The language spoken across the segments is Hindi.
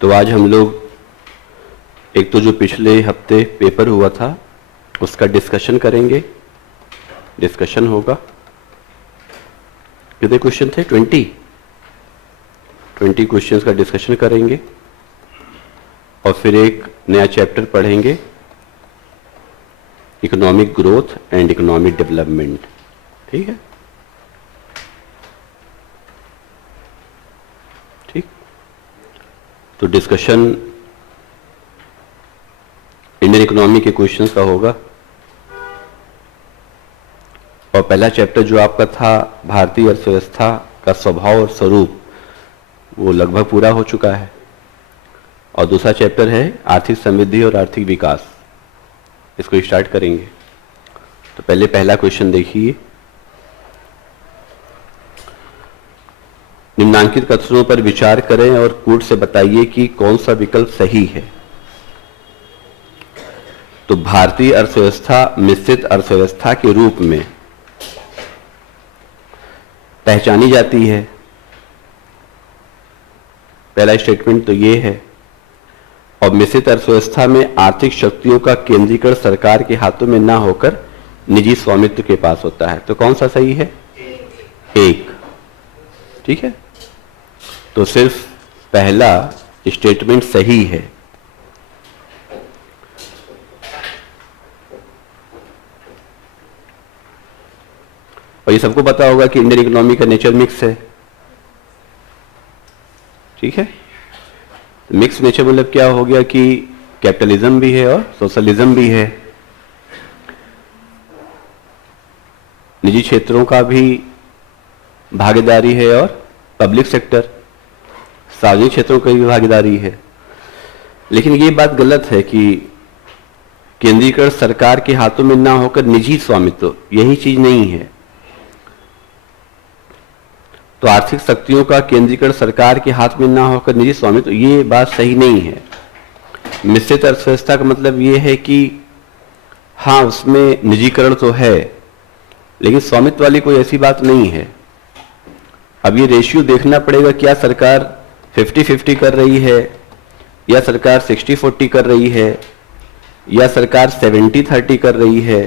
तो आज हम लोग एक तो जो पिछले हफ्ते पेपर हुआ था उसका डिस्कशन करेंगे। डिस्कशन होगा, कितने क्वेश्चन थे? 20 क्वेश्चंस का डिस्कशन करेंगे और फिर एक नया चैप्टर पढ़ेंगे, economic growth and economic development. ठीक है, ठीक। तो डिस्कशन इंडियन इकोनॉमी के क्वेश्चंस का होगा और पहला चैप्टर जो आपका था भारतीय अर्थव्यवस्था का स्वभाव और स्वरूप, वो लगभग पूरा हो चुका है। और दूसरा चैप्टर है आर्थिक समृद्धि और आर्थिक विकास, इसको स्टार्ट करेंगे। तो पहले पहला क्वेश्चन देखिए, निम्नांकित कथनों पर विचार करें और कूट से बताइए कि कौन सा विकल्प सही है। तो भारतीय अर्थव्यवस्था मिश्रित अर्थव्यवस्था के रूप में पहचानी जाती है। पहला स्टेटमेंट तो ये है। और मिश्रित अर्थव्यवस्था में आर्थिक शक्तियों का केंद्रीकरण सरकार के हाथों में ना होकर निजी स्वामित्व के पास होता है। तो कौन सा सही है? एक। ठीक है, तो सिर्फ पहला स्टेटमेंट सही है। और ये सबको पता होगा कि इंडियन इकोनॉमी का नेचर मिक्स है। ठीक है, मिक्स नेचर मतलब क्या हो गया कि कैपिटलिज्म भी है और सोशलिज्म भी है। निजी क्षेत्रों का भी भागीदारी है और पब्लिक सेक्टर, सार्वजनिक क्षेत्रों की भी भागीदारी है। लेकिन ये बात गलत है कि केंद्रीकरण सरकार के हाथों में ना होकर निजी स्वामित्व, यही चीज नहीं है। तो आर्थिक शक्तियों का केंद्रीकरण सरकार के हाथ में ना होकर निजी स्वामित्व, ये बात सही नहीं है। मिश्रित अर्थव्यवस्था का मतलब ये है कि हाँ, उसमें निजीकरण तो है लेकिन स्वामित्व वाली कोई ऐसी बात नहीं है। अब ये रेशियो देखना पड़ेगा, क्या सरकार 50-50 कर रही है या सरकार 60-40 कर रही है या सरकार 70-30 कर रही है।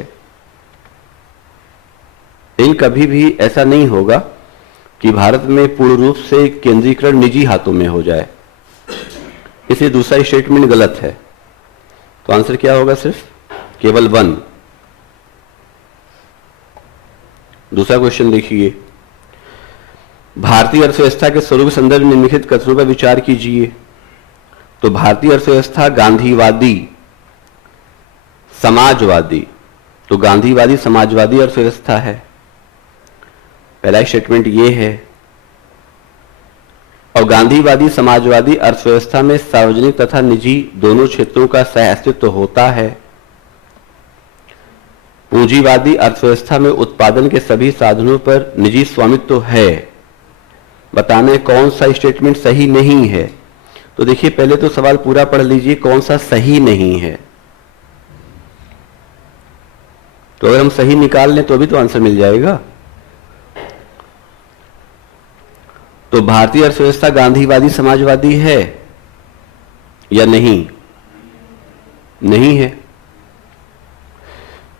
लेकिन कभी भी ऐसा नहीं होगा कि भारत में पूर्ण रूप से केंद्रीकरण निजी हाथों में हो जाए, इसलिए दूसरा स्टेटमेंट गलत है। तो आंसर क्या होगा? सिर्फ केवल 1। दूसरा क्वेश्चन देखिए, भारतीय अर्थव्यवस्था के स्वरूप के संदर्भ में निम्नलिखित कथनों पर विचार कीजिए। तो भारतीय अर्थव्यवस्था गांधीवादी समाजवादी, तो गांधीवादी समाजवादी अर्थव्यवस्था है। पहला स्टेटमेंट ये है। और गांधीवादी समाजवादी अर्थव्यवस्था में सार्वजनिक तथा निजी दोनों क्षेत्रों का सह अस्तित्व होता है। पूंजीवादी अर्थव्यवस्था में उत्पादन के सभी साधनों पर निजी स्वामित्व है। बताने कौन सा स्टेटमेंट सही नहीं है। तो देखिए, पहले तो सवाल पूरा पढ़ लीजिए, कौन सा सही नहीं है। तो अगर हम सही निकाल लें तो भी तो आंसर मिल जाएगा। तो भारतीय अर्थव्यवस्था गांधीवादी समाजवादी है या नहीं? नहीं है।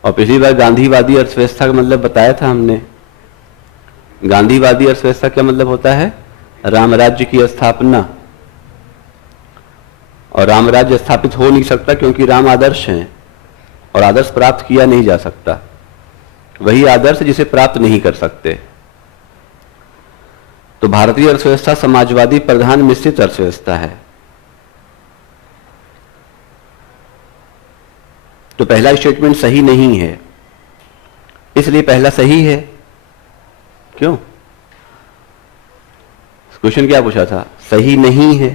और पिछली बार गांधीवादी अर्थव्यवस्था का मतलब बताया था हमने। गांधीवादी अर्थव्यवस्था क्या मतलब होता है? राम राज्य की स्थापना। और राम राज्य स्थापित हो नहीं सकता क्योंकि राम आदर्श हैं और आदर्श प्राप्त किया नहीं जा सकता। वही आदर्श जिसे प्राप्त नहीं कर सकते। तो भारतीय अर्थव्यवस्था समाजवादी प्रधान मिश्रित अर्थव्यवस्था है। तो पहला स्टेटमेंट सही नहीं है, इसलिए पहला सही है। क्यों? क्वेश्चन क्या पूछा था? सही नहीं है।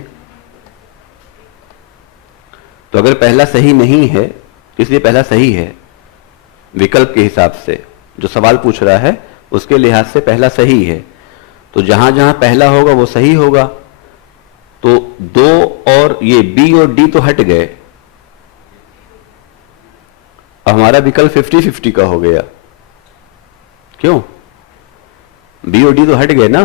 तो अगर पहला सही नहीं है इसलिए पहला सही है। विकल्प के हिसाब से जो सवाल पूछ रहा है उसके लिहाज से पहला सही है। तो जहां जहां पहला होगा वो सही होगा। तो 2 और ये बी और डी तो हट गए। अब हमारा विकल्प 50-50 का हो गया। क्यों? बी और डी तो हट गए ना,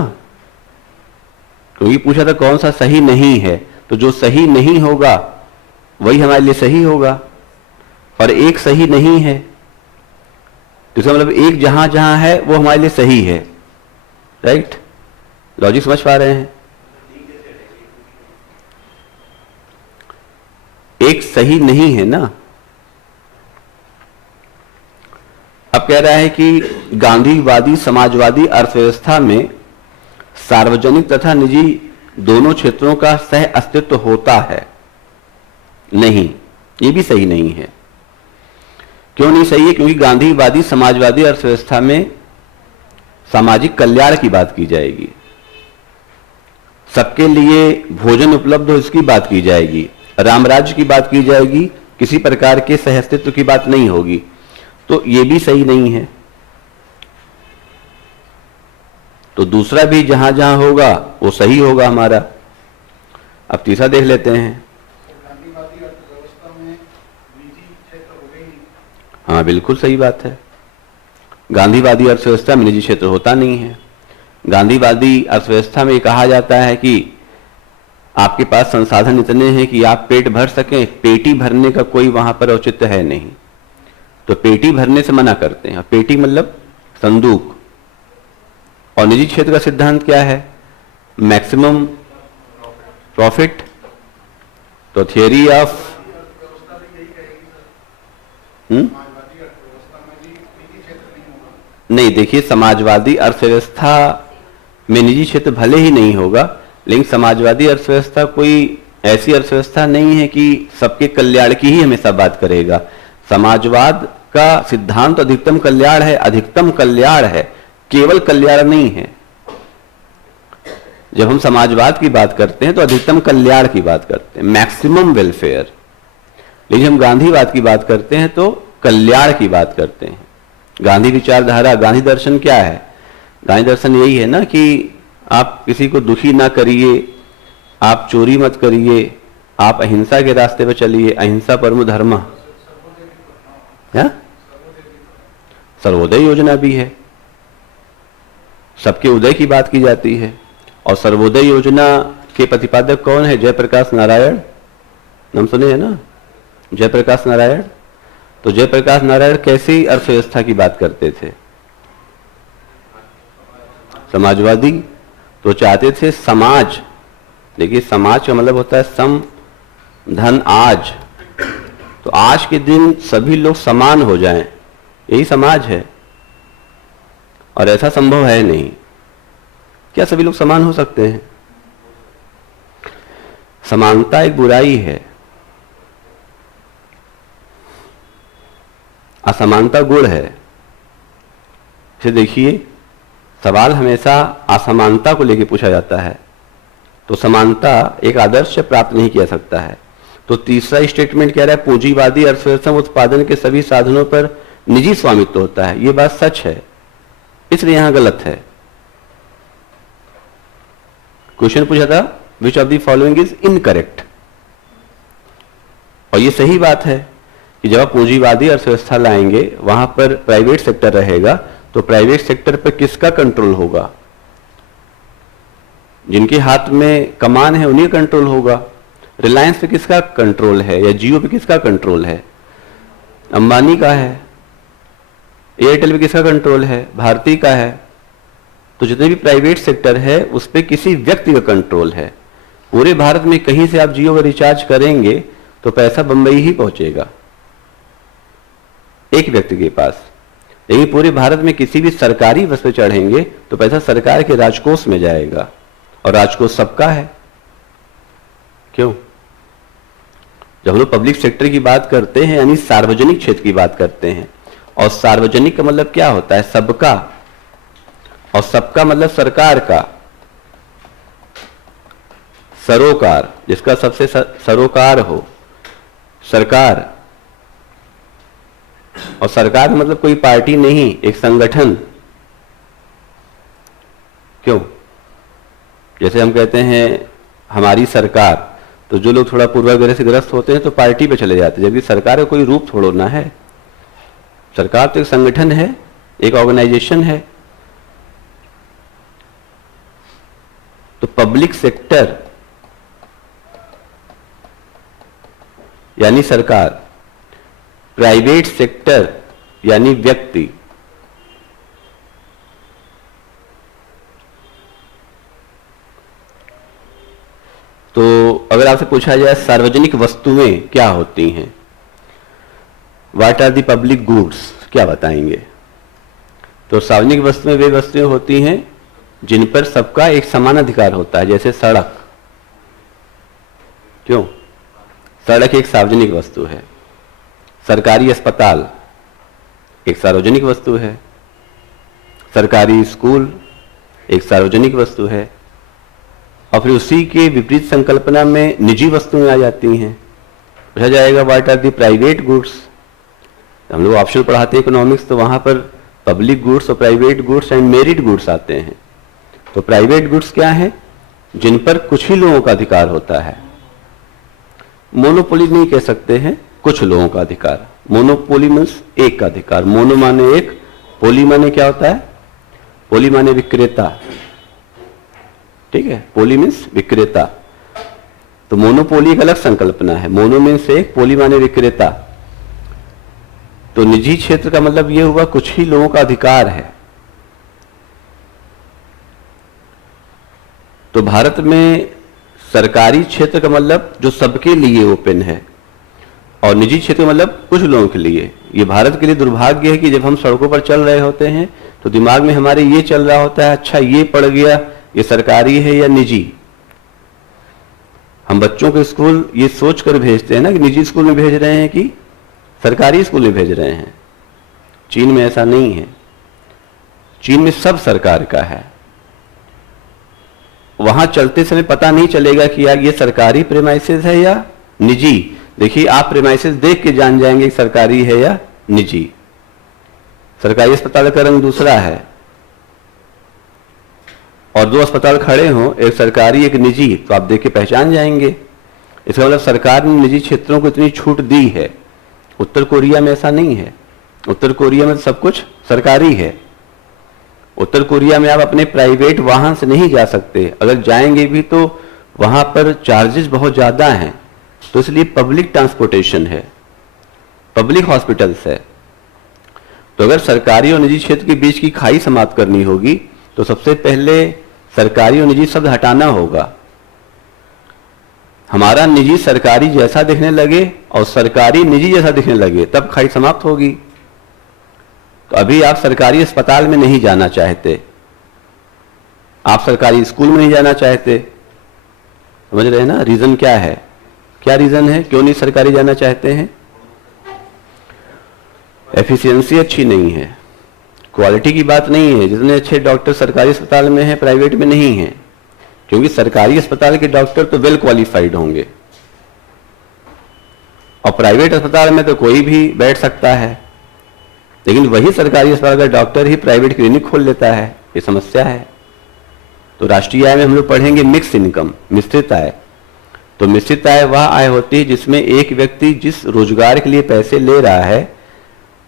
क्योंकि पूछा था कौन सा सही नहीं है, तो जो सही नहीं होगा वही हमारे लिए सही होगा, और एक सही नहीं है तो इसका मतलब एक जहां जहां है वो हमारे लिए सही है। राइट? लॉजिक समझ पा रहे हैं? एक सही नहीं है ना। अब कह रहा है कि गांधीवादी समाजवादी अर्थव्यवस्था में सार्वजनिक तथा निजी दोनों क्षेत्रों का सह अस्तित्व होता है। नहीं, ये भी सही नहीं है। क्यों नहीं सही है? क्योंकि गांधीवादी समाजवादी अर्थव्यवस्था में सामाजिक कल्याण की बात की जाएगी, सबके लिए भोजन उपलब्ध हो इसकी बात की जाएगी, रामराज्य की बात की जाएगी, किसी प्रकार के सह अस्तित्व की बात नहीं होगी। तो ये भी सही नहीं है। तो दूसरा भी जहां जहां होगा वो सही होगा हमारा। अब तीसरा देख लेते हैं। गांधीवादी अर्थव्यवस्था में निजी क्षेत्र हो गई। हाँ, बिल्कुल सही बात है। गांधीवादी अर्थव्यवस्था में निजी क्षेत्र होता नहीं है। गांधीवादी अर्थव्यवस्था में कहा जाता है कि आपके पास संसाधन इतने हैं कि आप पेट भर सकें, पेटी भरने का कोई वहां पर औचित्य है नहीं, तो पेटी भरने से मना करते हैं। पेटी मतलब संदूक। और निजी क्षेत्र का सिद्धांत क्या है? Maximum profit. तो थियरी ऑफ नहीं, देखिए, समाजवादी अर्थव्यवस्था में निजी क्षेत्र भले ही नहीं होगा, लेकिन समाजवादी अर्थव्यवस्था कोई ऐसी अर्थव्यवस्था नहीं है कि सबके कल्याण की ही हमेशा बात करेगा। समाजवाद का सिद्धांत अधिकतम कल्याण है, अधिकतम कल्याण है, केवल कल्याण नहीं है। जब हम समाजवाद की बात करते हैं तो अधिकतम कल्याण की बात करते हैं, मैक्सिमम वेलफेयर। लेकिन हम गांधीवाद की बात करते हैं तो कल्याण की बात करते हैं। गांधी विचारधारा, गांधी दर्शन क्या है? गांधी दर्शन यही है ना कि आप किसी को दुखी ना करिए, आप चोरी मत करिए, आप अहिंसा के रास्ते पर चलिए, अहिंसा परमो धर्म। सर्वोदय योजना भी है, सबके उदय की बात की जाती है। और सर्वोदय योजना के प्रतिपादक कौन है? जयप्रकाश नारायण। नाम सुने हैं ना, जयप्रकाश नारायण। तो जयप्रकाश नारायण कैसी अर्थव्यवस्था की बात करते थे? समाजवादी। तो चाहते थे समाज, देखिए समाज का मतलब होता है सम धन आज, तो आज के दिन सभी लोग समान हो जाएं, यही समाज है। और ऐसा संभव है नहीं। क्या सभी लोग समान हो सकते हैं? समानता एक बुराई है, असमानता गुण है। इसे देखिए, सवाल हमेशा असमानता को लेकर पूछा जाता है, तो समानता एक आदर्श से प्राप्त नहीं किया सकता है। तो तीसरा स्टेटमेंट कह रहा है पूंजीवादी अर्थव्यवस्था में उत्पादन के सभी साधनों पर निजी स्वामित्व होता है। यह बात सच है, इसलिए यहां गलत है। क्वेश्चन पूछा था which of the following is incorrect, और यह सही बात है कि जब आप पूंजीवादी अर्थव्यवस्था लाएंगे वहां पर प्राइवेट सेक्टर रहेगा, तो प्राइवेट सेक्टर पर किसका कंट्रोल होगा? जिनके हाथ में कमान है उन्हीं कंट्रोल होगा। रिलायंस पे किसका कंट्रोल है, या जियो पे किसका कंट्रोल है? अंबानी का है। एयरटेल पे किसका कंट्रोल है? भारती का है। तो जितने भी प्राइवेट सेक्टर है उस पे किसी व्यक्ति का कंट्रोल है। पूरे भारत में कहीं से आप जियो का रिचार्ज करेंगे तो पैसा बंबई ही पहुंचेगा, एक व्यक्ति के पास। लेकिन पूरे भारत में किसी भी सरकारी बस पे चढ़ेंगे तो पैसा सरकार के राजकोष में जाएगा, और राजकोष सबका है। क्यों? जब हम लोग पब्लिक सेक्टर की बात करते हैं यानी सार्वजनिक क्षेत्र की बात करते हैं, और सार्वजनिक का मतलब क्या होता है? सबका, और सबका मतलब सरकार का। सरोकार, जिसका सबसे सरोकार हो, सरकार। और सरकार का मतलब कोई पार्टी नहीं, एक संगठन। क्यों? जैसे हम कहते हैं हमारी सरकार, तो जो लोग थोड़ा पूर्वाग्रह से ग्रस्त होते हैं तो पार्टी पे चले जाते हैं, जबकि सरकार का कोई रूप थोड़ा ना है। सरकार तो एक संगठन है, एक ऑर्गेनाइजेशन है। तो पब्लिक सेक्टर यानी सरकार, प्राइवेट सेक्टर यानी व्यक्ति। तो अगर आपसे पूछा जाए सार्वजनिक वस्तुएं क्या होती हैं, what are the public goods, क्या बताएंगे? तो सार्वजनिक वस्तुएं वे वस्तुएं होती हैं जिन पर सबका एक समान अधिकार होता है, जैसे सड़क। क्यों? सड़क एक सार्वजनिक वस्तु है। सरकारी अस्पताल एक सार्वजनिक वस्तु है। सरकारी स्कूल एक सार्वजनिक वस्तु है। और फिर उसी के विपरीत संकल्पना में निजी वस्तुएं आ जाती हैं। पूछा जाएगा what are the private goods. हम लोग ऑप्शन पढ़ाते हैं इकोनॉमिक्स, तो वहां पर पब्लिक गुड्स और private goods and merit goods आते हैं। तो प्राइवेट गुड्स क्या है? जिन पर कुछ ही लोगों का अधिकार होता है। मोनोपोली नहीं कह सकते हैं, कुछ लोगों का अधिकार। मोनोपोली मीन्स एक का अधिकार। मोनो माने एक, पोली माने क्या होता है? पोली माने विक्रेता। ठीक है, पोली मीन्स विक्रेता। तो मोनोपोली एक अलग संकल्पना है। मोनो मीन्स एक, पोली माने विक्रेता। तो निजी क्षेत्र का मतलब यह हुआ कुछ ही लोगों का अधिकार है। तो भारत में सरकारी क्षेत्र का मतलब जो सबके लिए ओपन है, और निजी क्षेत्र मतलब कुछ लोगों के लिए। ये भारत के लिए दुर्भाग्य है कि जब हम सड़कों पर चल रहे होते हैं तो दिमाग में हमारे ये चल रहा होता है, अच्छा ये पड़ गया, ये सरकारी है या निजी। हम बच्चों को स्कूल ये सोच कर भेजते हैं ना कि निजी स्कूल में भेज रहे हैं कि सरकारी स्कूल में भेज रहे हैं। चीन में ऐसा नहीं है। चीन में सब सरकार का है। वहां चलते समय पता नहीं चलेगा कि यार ये सरकारी प्रेमाइसेस है या निजी। देखिए, आप प्रेमाइसेस देख के जान जाएंगे कि सरकारी है या निजी। सरकारी अस्पताल का रंग दूसरा है, और दो अस्पताल खड़े हों, एक सरकारी एक निजी, तो आप देख के पहचान जाएंगे। इसका मतलब सरकार ने निजी क्षेत्रों को इतनी छूट दी है। उत्तर कोरिया में ऐसा नहीं है। उत्तर कोरिया में सब कुछ सरकारी है। उत्तर कोरिया में आप अपने प्राइवेट वाहन से नहीं जा सकते, अगर जाएंगे भी तो वहां पर चार्जेस बहुत ज्यादा हैं। तो इसलिए पब्लिक ट्रांसपोर्टेशन है, पब्लिक हॉस्पिटल्स है। तो अगर सरकारी और निजी क्षेत्र के बीच की खाई समाप्त करनी होगी तो सबसे पहले सरकारी और निजी शब्द हटाना होगा। हमारा निजी सरकारी जैसा दिखने लगे और सरकारी निजी जैसा दिखने लगे, तब खाई समाप्त होगी। तो अभी आप सरकारी अस्पताल में नहीं जाना चाहते, आप सरकारी स्कूल में नहीं जाना चाहते, समझ रहे हैं ना? रीजन क्या है? क्या रीजन है क्यों नहीं सरकारी जाना चाहते हैं? एफिशिएंसी अच्छी नहीं है, क्वालिटी की बात नहीं है। जितने अच्छे डॉक्टर सरकारी अस्पताल में हैं, प्राइवेट में नहीं हैं, क्योंकि सरकारी अस्पताल के डॉक्टर तो वेल क्वालिफाइड होंगे, और प्राइवेट अस्पताल में तो कोई भी बैठ सकता है। लेकिन वही सरकारी अस्पताल का डॉक्टर ही प्राइवेट क्लिनिक खोल लेता है, ये समस्या है। तो राष्ट्रीय आय में हम लोग पढ़ेंगे मिक्स इनकम, मिश्रित आय। तो मिश्रित आय वह आय होती है जिसमें एक व्यक्ति जिस रोजगार के लिए पैसे ले रहा है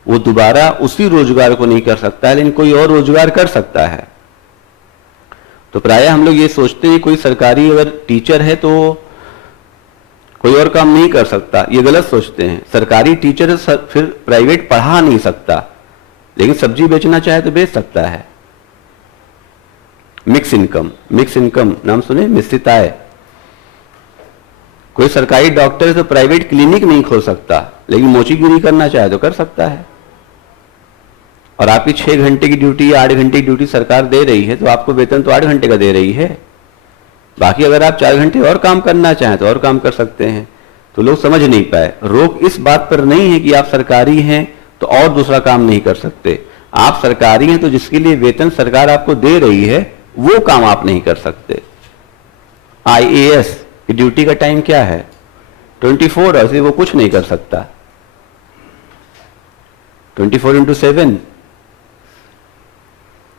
वो दोबारा उसी रोजगार को नहीं कर सकता है, लेकिन कोई और रोजगार कर सकता है। तो प्रायः हम लोग ये सोचते हैं कोई सरकारी अगर टीचर है तो कोई और काम नहीं कर सकता, ये गलत सोचते हैं। सरकारी टीचर फिर प्राइवेट पढ़ा नहीं सकता, लेकिन सब्जी बेचना चाहे तो बेच सकता है। मिक्स इनकम, मिक्स इनकम नाम सुने? मिश्रित आय। कोई सरकारी डॉक्टर है तो प्राइवेट क्लिनिक नहीं खोल सकता, लेकिन मोचीगिरी करना चाहे तो कर सकता है। और आपकी 6 घंटे की ड्यूटी या 8 घंटे की ड्यूटी सरकार दे रही है तो आपको वेतन तो 8 घंटे का दे रही है। बाकी अगर आप 4 घंटे और काम करना चाहें तो और काम कर सकते हैं। तो लोग समझ नहीं पाए। रोक इस बात पर नहीं है कि आप सरकारी हैं तो और दूसरा काम नहीं कर सकते। आप सरकारी हैं तो जिसके लिए वेतन सरकार आपको दे रही है वो काम आप नहीं कर सकते। IAS की ड्यूटी का टाइम क्या है? 24 आवर्स, वो कुछ नहीं कर सकता। 24x7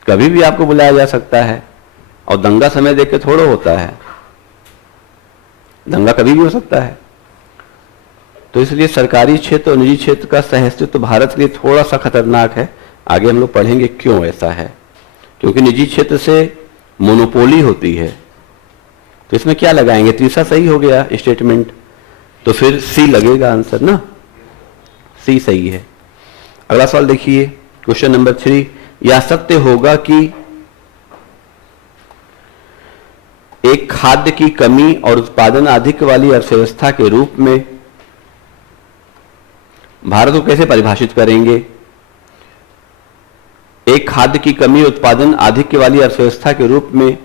कभी भी आपको बुलाया जा सकता है, और दंगा समय देख के थोड़ा होता है, दंगा कभी भी हो सकता है। तो इसलिए सरकारी क्षेत्र और निजी क्षेत्र का सहअस्तित्व भारत के लिए थोड़ा सा खतरनाक है। आगे हम लोग पढ़ेंगे क्यों ऐसा है। क्योंकि निजी क्षेत्र से मोनोपोली होती है। तो इसमें क्या लगाएंगे? तीसरा सही हो गया स्टेटमेंट तो फिर सी लगेगा आंसर ना, सी सही है। अगला सवाल देखिए, क्वेश्चन नंबर 3, यह सत्य होगा कि एक खाद्य की कमी और उत्पादन अधिक वाली अर्थव्यवस्था के रूप में भारत को कैसे परिभाषित करेंगे? एक खाद्य की कमी उत्पादन आधिक्य वाली अर्थव्यवस्था के रूप में,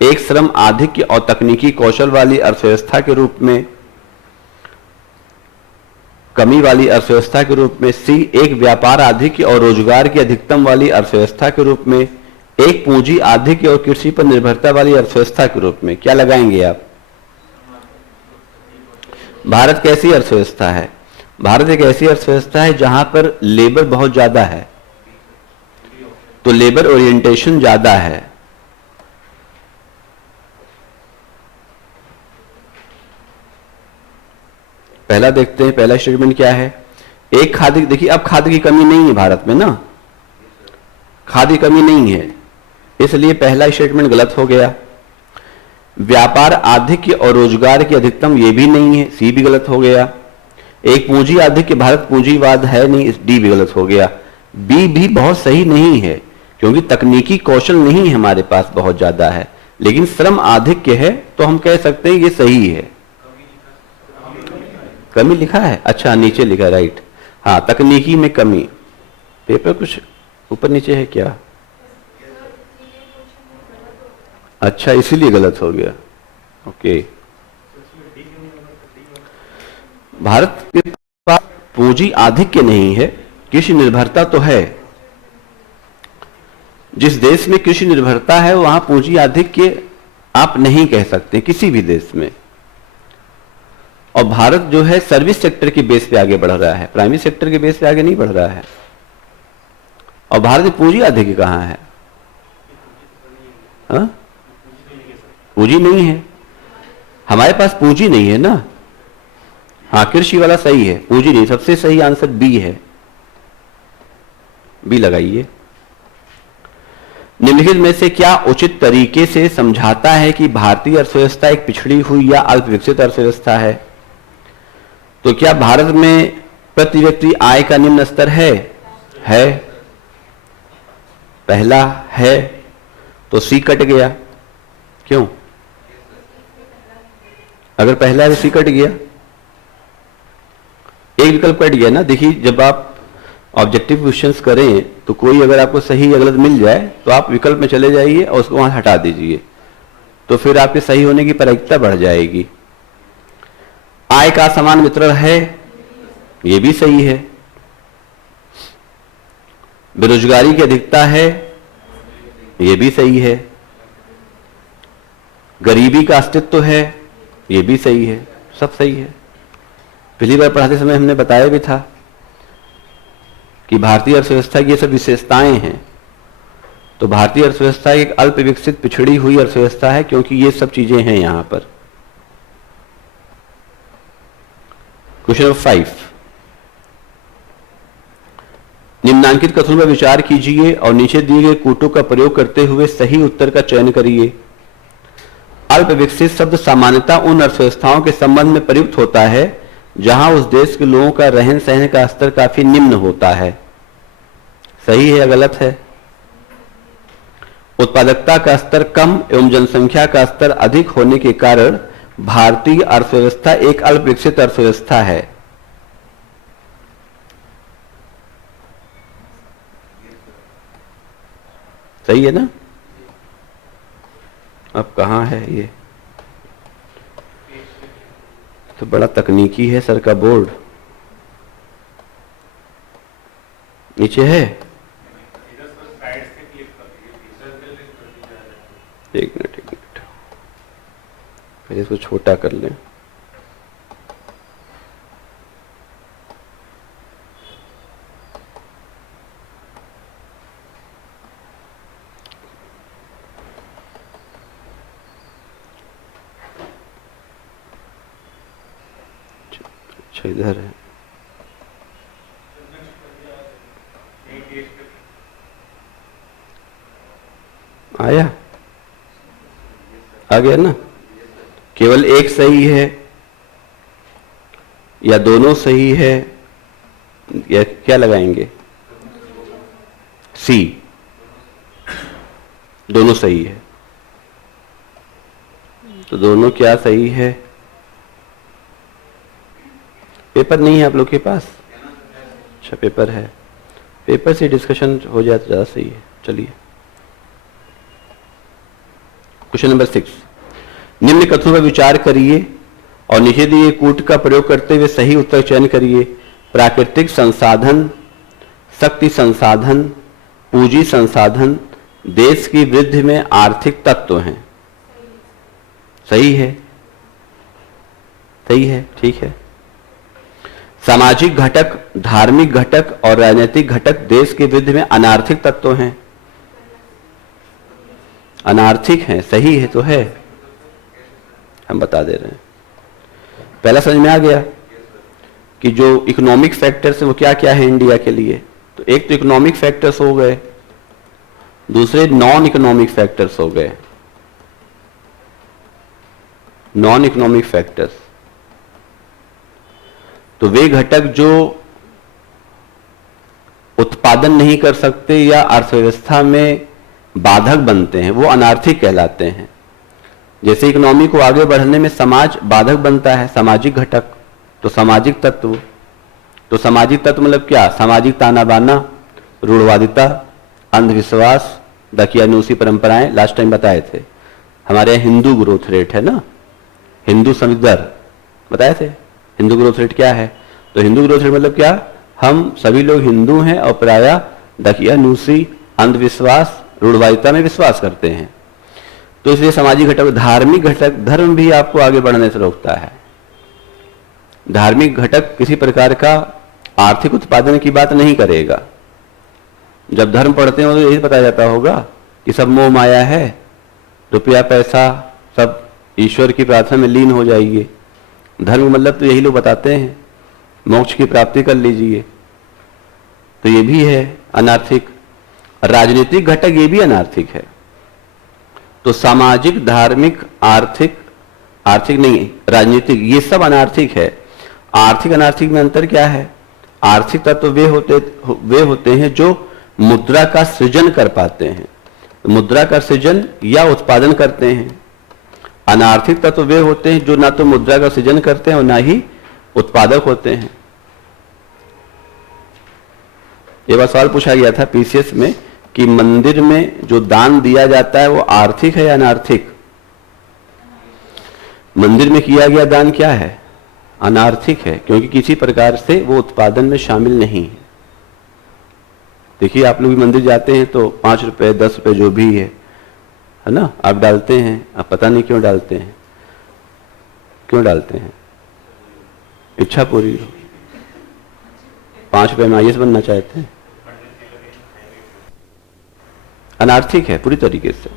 एक श्रम आधिक्य और तकनीकी कौशल वाली अर्थव्यवस्था के रूप में, कमी वाली अर्थव्यवस्था के रूप में, सी एक व्यापार आधिक्य और रोजगार की अधिकतम वाली अर्थव्यवस्था के रूप में, एक पूंजी आधिक्य और कृषि पर निर्भरता वाली अर्थव्यवस्था के रूप में। क्या लगाएंगे आप? भारत कैसी अर्थव्यवस्था है? भारत एक ऐसी अर्थव्यवस्था है जहां पर लेबर बहुत ज्यादा है, तो लेबर ओरिएंटेशन ज्यादा है। पहला देखते हैं, पहला स्टेटमेंट क्या है? एक खाद्य, देखिए अब खाद्य की कमी नहीं है भारत में ना, खाद्य की कमी नहीं है, इसलिए पहला स्टेटमेंट गलत हो गया। व्यापार आधिक्य और रोजगार की अधिकतम, ये भी नहीं है, सी भी गलत हो गया। एक पूंजी आधिक्य, भारत पूंजीवाद है नहीं, इस डी भी गलत हो गया। बी भी बहुत सही नहीं है, क्योंकि तकनीकी कौशल नहीं है हमारे पास, बहुत ज्यादा है, लेकिन श्रम आधिक्य है, तो हम कह सकते हैं ये सही है। कमी लिखा है, अच्छा नीचे लिखा, राइट, हाँ तकनीकी में कमी। पेपर कुछ ऊपर नीचे है क्या? अच्छा इसीलिए गलत हो गया, ओके। भारत के पास पूंजी आधिक्य नहीं है, कृषि निर्भरता तो है। जिस देश में कृषि निर्भरता है वहां पूंजी आधिक्य आप नहीं कह सकते किसी भी देश में। और भारत जो है सर्विस सेक्टर के बेस पे आगे बढ़ रहा है, प्राइमरी सेक्टर के बेस पे आगे नहीं बढ़ रहा है। और भारत में पूंजी आधिक्य कहां है? हाँ? पूंजी नहीं है, हमारे पास पूंजी नहीं है ना। हाँ कृषि वाला सही है, पूंजी नहीं, सबसे सही आंसर बी है, बी लगाइए। निम्नलिखित में से क्या उचित तरीके से समझाता है कि भारतीय अर्थव्यवस्था एक पिछड़ी हुई या अल्प विकसित अर्थव्यवस्था है? तो क्या भारत में प्रति व्यक्ति आय का निम्न स्तर है? पहला है, तो सी कट गया। क्यों? अगर पहला है तो सी कट गया, एक विकल्प कट गया ना। देखिए जब आप ऑब्जेक्टिव क्वेश्चंस करें तो कोई अगर आपको सही या गलत मिल जाए तो आप विकल्प में चले जाइए और उसको वहां हटा दीजिए, तो फिर आपके सही होने की प्रायिकता बढ़ जाएगी। आय का समान वितरण है, ये भी सही है। बेरोजगारी की अधिकता है, ये भी सही है। गरीबी का अस्तित्व है, ये भी सही है, सब सही है। पहली बार पढ़ाते समय हमने बताया भी था कि भारतीय अर्थव्यवस्था की ये सब विशेषताएं हैं। तो भारतीय अर्थव्यवस्था एक अल्प विकसित पिछड़ी हुई अर्थव्यवस्था है, क्योंकि ये सब चीजें हैं यहां पर। क्वेश्चन नंबर 5, निम्नांकित कथनों पर विचार कीजिए और नीचे दिए गए कूटों का प्रयोग करते हुए सही उत्तर का चयन करिए। अल्प विकसित शब्द सामान्यतः उन अर्थव्यवस्थाओं के संबंध में प्रयुक्त होता है जहां उस देश के लोगों का रहन सहन का स्तर काफी निम्न होता है। सही है या गलत है? उत्पादकता का स्तर कम एवं जनसंख्या का स्तर अधिक होने के कारण भारतीय अर्थव्यवस्था एक अल्प विकसित अर्थव्यवस्था है। सही है ना? अब कहां है ये? तो बड़ा तकनीकी है सर का बोर्ड, नीचे है। एक मिनट पहले इसको छोटा कर लें। अच्छा इधर है, आया, आ गया ना? केवल एक सही है, या दोनों सही है, या क्या लगाएंगे? सी, दोनों सही है। तो दोनों क्या सही है? पेपर नहीं है आप लोग के पास? अच्छा, पेपर है, पेपर से डिस्कशन हो जाए तो ज्यादा सही है। चलिए क्वेश्चन नंबर 6, निम्न कथनों पर विचार करिए और नीचे दिए कूट का प्रयोग करते हुए सही उत्तर चयन करिए। प्राकृतिक संसाधन, शक्ति संसाधन, पूंजी संसाधन देश की वृद्धि में आर्थिक तत्व हैं। सही है, सही है, ठीक है। सामाजिक घटक, धार्मिक घटक और राजनीतिक घटक देश की वृद्धि में अनार्थिक तत्व हैं। अनार्थिक हैं, सही है तो है, हम बता दे रहे हैं। पहला समझ में आ गया कि जो इकोनॉमिक फैक्टर्स हैं वो क्या क्या है इंडिया के लिए। तो एक तो इकोनॉमिक फैक्टर्स हो गए, दूसरे नॉन इकोनॉमिक फैक्टर्स हो गए। नॉन इकोनॉमिक फैक्टर्स तो वे घटक जो उत्पादन नहीं कर सकते या अर्थव्यवस्था में बाधक बनते हैं, वो अनार्थिक कहलाते हैं। जैसे इकोनॉमी को आगे बढ़ने में समाज बाधक बनता है, सामाजिक घटक, तो सामाजिक तत्व। तो सामाजिक तत्व मतलब क्या? सामाजिक ताना बाना, रूढ़वादिता, अंधविश्वास, दकियानूसी परंपराएं, लास्ट टाइम बताए थे। हमारे यहाँ हिंदू ग्रोथ रेट है ना, हिंदू संविदा दर बताए थे। हिंदू ग्रोथ रेट क्या है? तो हिंदू ग्रोथ रेट मतलब क्या? हम सभी लोग हिंदू हैं और प्रायः दकियानूसी, अंधविश्वास, रूढ़वादिता में विश्वास करते हैं। तो इसलिए सामाजिक घटक, धार्मिक घटक, धर्म भी आपको आगे बढ़ने से रोकता है। धार्मिक घटक किसी प्रकार का आर्थिक उत्पादन की बात नहीं करेगा। जब धर्म पढ़ते हो तो यही बताया जाता होगा कि सब मोह माया है, रुपया पैसा सब ईश्वर की प्रार्थना में लीन हो जाइए। धर्म मतलब तो यही लोग बताते हैं, मोक्ष की प्राप्ति कर लीजिए। तो ये भी है अनार्थिक। राजनीतिक घटक ये भी अनार्थिक है। तो सामाजिक, धार्मिक, आर्थिक, आर्थिक नहीं, राजनीतिक, ये सब अनार्थिक है। आर्थिक अनार्थिक में अंतर क्या है? आर्थिक तत्व वे होते हैं जो मुद्रा का सृजन कर पाते हैं, मुद्रा का सृजन या उत्पादन करते हैं। अनार्थिक तत्व वे होते हैं जो ना तो मुद्रा का सृजन करते हैं और ना ही उत्पादक होते हैं। ये बार सवाल पूछा गया था पीसीएस में कि मंदिर में जो दान दिया जाता है वो आर्थिक है या अनार्थिक? मंदिर में किया गया दान क्या है? अनार्थिक है, क्योंकि किसी प्रकार से वो उत्पादन में शामिल नहीं है। देखिए आप लोग भी मंदिर जाते हैं तो 5 रुपए 10 रुपए जो भी है ना, आप डालते हैं। आप पता नहीं क्यों डालते हैं, क्यों डालते हैं? इच्छा पूरी हो। 5 रुपए में आईएएस बनना चाहते हैं, अनार्थिक है पूरी तरीके से।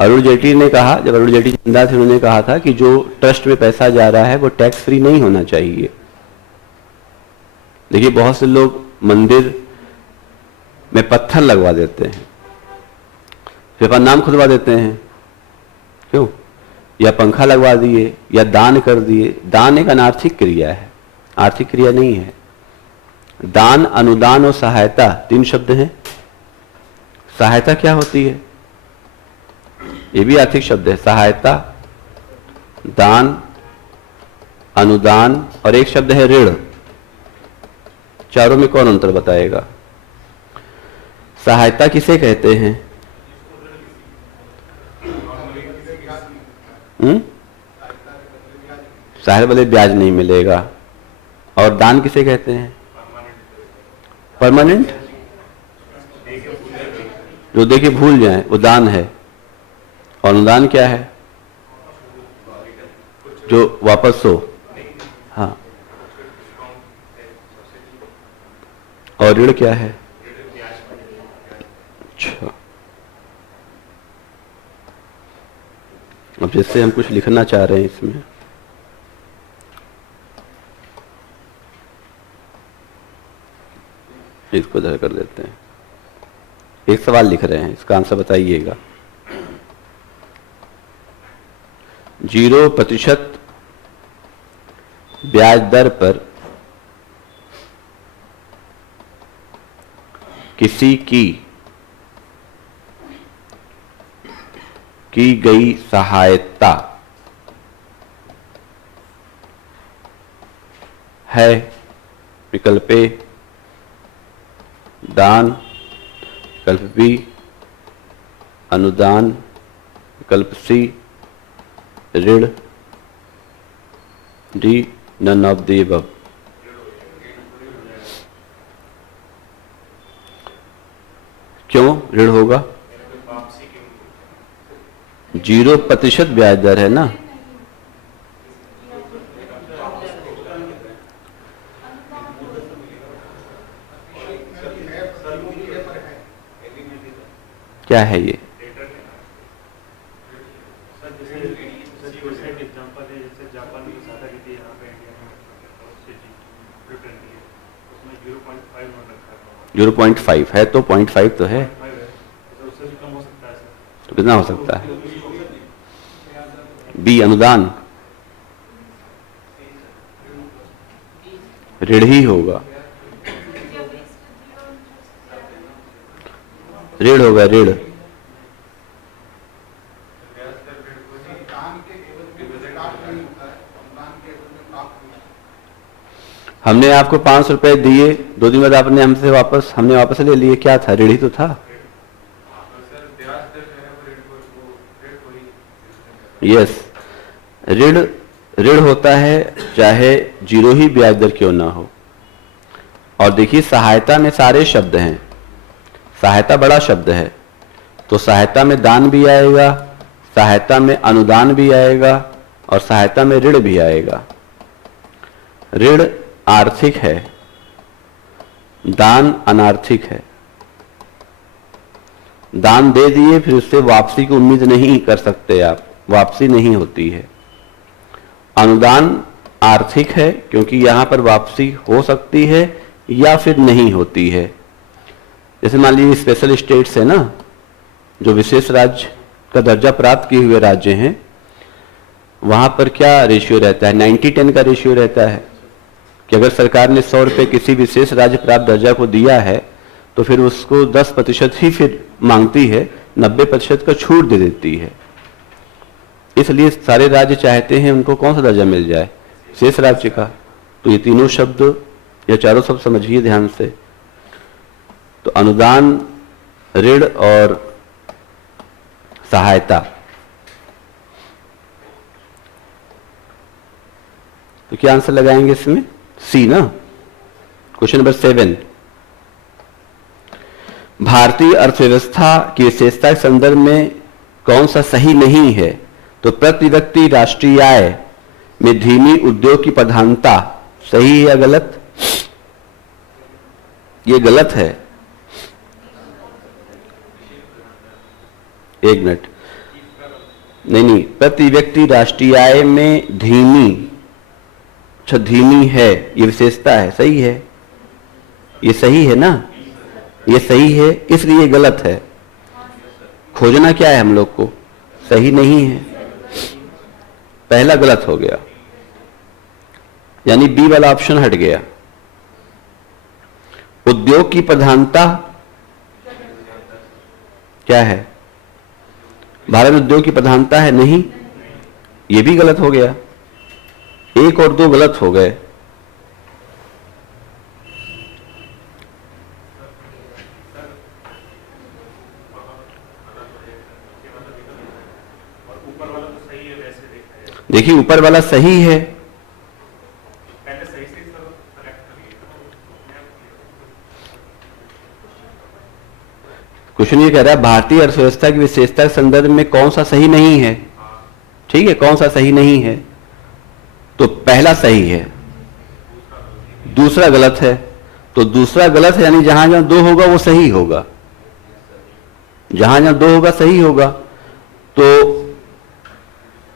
अरुण जेटली ने कहा, जब अरुण जेटली जिंदा थे, उन्होंने कहा था कि जो ट्रस्ट में पैसा जा रहा है वो टैक्स फ्री नहीं होना चाहिए। देखिए बहुत से लोग मंदिर में पत्थर लगवा देते हैं, फिर अपना नाम खुदवा देते हैं, क्यों? या पंखा लगवा दिए या दान कर दिए। दान एक अनार्थिक क्रिया है, आर्थिक क्रिया नहीं है। दान, अनुदान और सहायता 3 शब्द हैं। सहायता क्या होती है? ये भी आर्थिक शब्द है। सहायता, दान, अनुदान और एक शब्द है ऋण। चारों में कौन अंतर बताएगा? सहायता किसे कहते हैं? सहायता वाले ब्याज नहीं मिलेगा। और दान किसे कहते हैं? परमानेंट, जो देखे भूल जाए वो दान है। और अनुदान क्या है? जो वापस हो। हाँ, और ऋण क्या है? अच्छा, अब जैसे हम कुछ लिखना चाह रहे हैं इसमें, इसको इधर कर देते हैं। एक सवाल लिख रहे हैं, इसका आंसर बताइएगा। 0% ब्याज दर पर किसी की गई सहायता है। विकल्प ए दान, विकल्प बी अनुदान, विकल्प सी ऋण, D none of the above. क्यों ऋण होगा? 0% ब्याज दर है ना। क्या है ये? जापान में ज्यादा रहती है, यहाँ पे इंडिया में 0.5 है तो 0.5 तो है, उससे भी कम हो सकता है सर। तो कितना हो सकता है? बी अनुदान, ऋण ही होगा, ऋण होगा ऋण। हमने आपको 500 रुपए दिए, 2 दिन बाद आपने हमसे हमने वापस ले लिए, क्या था? ऋण ही तो था। यस, ऋण होता है चाहे 0 ही ब्याज दर क्यों ना हो। और देखिए सहायता में सारे शब्द हैं, सहायता बड़ा शब्द है, तो सहायता में दान भी आएगा, सहायता में अनुदान भी आएगा और सहायता में ऋण भी आएगा। ऋण आर्थिक है, दान अनार्थिक है। दान दे दिए फिर उससे वापसी की उम्मीद नहीं कर सकते आप, वापसी नहीं होती है। अनुदान आर्थिक है क्योंकि यहां पर वापसी हो सकती है या फिर नहीं होती है। जैसे मान लीजिए स्पेशल स्टेट्स है ना, जो विशेष राज्य का दर्जा प्राप्त किए हुए राज्य हैं, वहां पर क्या रेशियो रहता है? 90-10 का रेशियो रहता है कि अगर सरकार ने 100 रुपये किसी विशेष राज्य प्राप्त दर्जा को दिया है तो फिर उसको 10% ही फिर मांगती है, 90% का छूट दे देती है। इसलिए सारे राज्य चाहते हैं उनको कौन सा दर्जा मिल जाए? शेष राज्य का। तो ये तीनों शब्द या चारों शब्द समझिए ध्यान से। तो अनुदान, ऋण और सहायता। तो क्या आंसर लगाएंगे इसमें? सी ना। क्वेश्चन नंबर 7, भारतीय अर्थव्यवस्था की विशेषता के संदर्भ में कौन सा सही नहीं है? तो प्रति व्यक्ति राष्ट्रीय आय में धीमी उद्योग की प्रधानता सही है या गलत? ये गलत है। एक मिनट, नहीं, प्रति व्यक्ति राष्ट्रीय आय में धीमी, अच्छा धीमी है, ये विशेषता है, सही है, ये सही है ना, ये सही है, इसलिए ये गलत है। खोजना क्या है हम लोग को? सही नहीं है, पहला गलत हो गया, यानी बी वाला ऑप्शन हट गया। उद्योग की प्रधानता क्या है? भारत में उद्योग की प्रधानता है नहीं, ये भी गलत हो गया। 1 और 2 गलत हो गए। देखिए ऊपर वाला सही है, क्वेश्चन ये कह रहा है भारतीय अर्थव्यवस्था की विशेषता के संदर्भ में कौन सा सही नहीं है। ठीक है, कौन सा सही नहीं है? तो पहला सही है, दूसरा गलत है। तो दूसरा गलत है यानी जहां जहां 2 होगा वो सही होगा, जहां जहां 2 होगा सही होगा। तो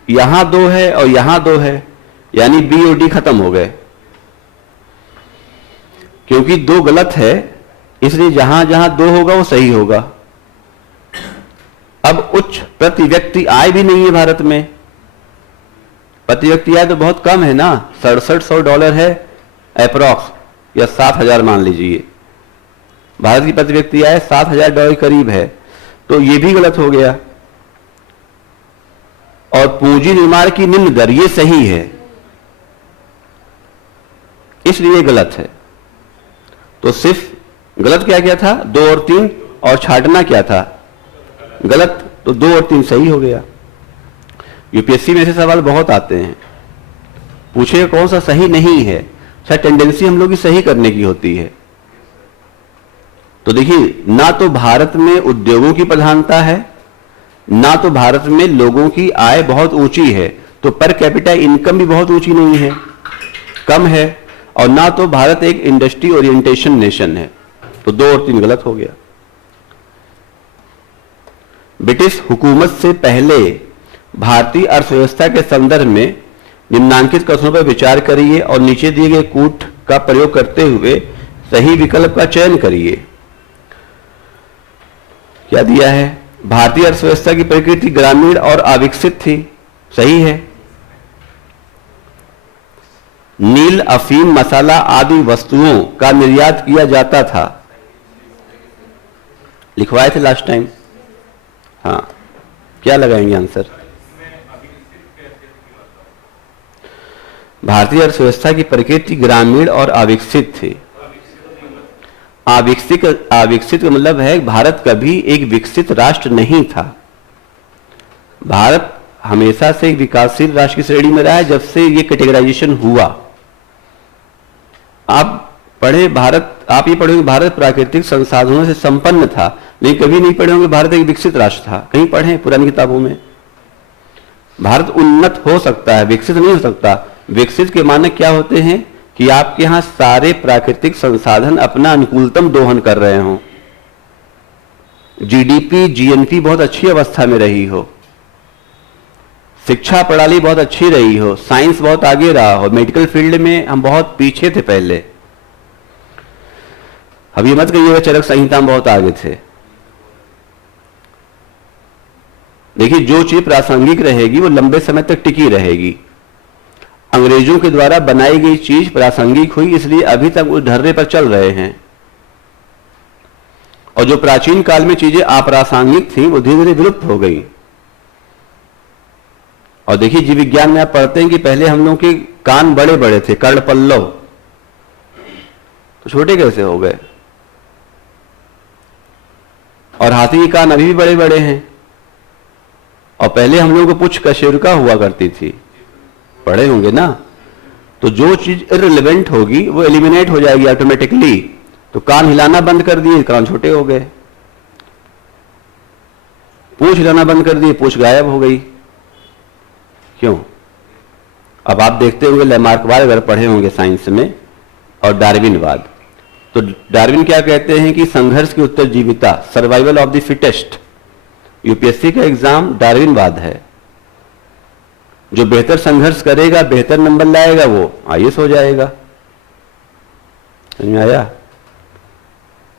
यहां 2 है और यहां 2 है, यानी बी और डी खत्म हो गए, क्योंकि 2 गलत है इसलिए जहां जहां 2 होगा वो सही होगा। अब उच्च प्रति व्यक्ति आय भी नहीं है भारत में, प्रति व्यक्ति आय तो बहुत कम है ना, $6700 है अप्रॉक्स, या 7000 मान लीजिए। भारत की प्रति व्यक्ति आय $7000 के करीब है, तो ये भी गलत हो गया। और पूंजी निर्माण की निम्न दर, ये सही है, इसलिए गलत है। तो सिर्फ गलत क्या क्या था, 2 और 3, और छांटना क्या था गलत, तो 2 और 3 सही हो गया। यूपीएससी में ऐसे सवाल बहुत आते हैं, पूछेगा कौन सा सही नहीं है, शायद टेंडेंसी हम लोग की सही करने की होती है। तो देखिए, ना तो भारत में उद्योगों की प्रधानता है, ना तो भारत में लोगों की आय बहुत ऊंची है, तो पर कैपिटा इनकम भी बहुत ऊंची नहीं है, कम है, और ना तो भारत एक इंडस्ट्री ओरिएंटेशन नेशन है। तो 2 और 3 गलत हो गया। ब्रिटिश हुकूमत से पहले भारतीय अर्थव्यवस्था के संदर्भ में निम्नांकित कथनों पर विचार करिए और नीचे दिए गए कूट का प्रयोग करते हुए सही विकल्प का चयन करिए। क्या दिया है, भारतीय अर्थव्यवस्था की प्रकृति ग्रामीण और अविकसित थी, सही है। नील, अफीम, मसाला आदि वस्तुओं का निर्यात किया जाता था, लिखवाए थे लास्ट टाइम। हाँ, क्या लगाएंगे आंसर? भारतीय अर्थव्यवस्था की प्रकृति ग्रामीण और अविकसित थी। अविकसित का मतलब है भारत कभी एक विकसित राष्ट्र नहीं था। भारत हमेशा से एक विकासशील राष्ट्र की श्रेणी में रहा है जब से ये कैटेगराइजेशन हुआ। आप पढ़े भारत, आप ये पढ़े भारत प्राकृतिक संसाधनों से संपन्न था, लेकिन कभी नहीं पढ़े होंगे भारत एक विकसित राष्ट्र था। कहीं पढ़े पुरानी किताबों में? भारत उन्नत हो सकता है, विकसित नहीं हो सकता। विकसित के मानक क्या होते हैं कि आपके यहां सारे प्राकृतिक संसाधन अपना अनुकूलतम दोहन कर रहे हो, जीडीपी जीएनपी बहुत अच्छी अवस्था में रही हो, शिक्षा प्रणाली बहुत अच्छी रही हो, साइंस बहुत आगे रहा हो। मेडिकल फील्ड में हम बहुत पीछे थे पहले, अब ये मत कहिएगा चरक संहिता में बहुत आगे थे। देखिए, जो चीज प्रासंगिक रहेगी वो लंबे समय तक टिकी रहेगी। अंग्रेजों के द्वारा बनाई गई चीज प्रासंगिक हुई, इसलिए अभी तक उस ढर्रे पर चल रहे हैं। और जो प्राचीन काल में चीजें अप्रासंगिक थी वो धीरे धीरे विलुप्त हो गई। और देखिए, जीव विज्ञान में आप पढ़ते हैं कि पहले हम लोगों के कान बड़े बड़े थे, कर्ण पल्लव, तो छोटे कैसे हो गए? और हाथी के कान अभी भी बड़े बड़े हैं। और पहले हम लोगों को पुच्छ कशेरुका हुआ करती थी, पढ़े होंगे ना। तो जो चीज इररिलेवेंट होगी वो एलिमिनेट हो जाएगी ऑटोमेटिकली। तो कान हिलाना बंद कर दिए, कान छोटे हो गए। पूंछ हिलाना बंद कर दिए, पूंछ गायब हो गई। क्यों? अब आप देखते होंगे लैमार्कवाद अगर पढ़े होंगे साइंस में, और डार्विनवाद। तो डार्विन क्या कहते हैं कि संघर्ष की उत्तरजीविता, survival of the fittest. UPSC का एग्जाम डार्विनवाद है। जो बेहतर संघर्ष करेगा, बेहतर नंबर लाएगा, वो आईएएस हो जाएगा। समझ में आया?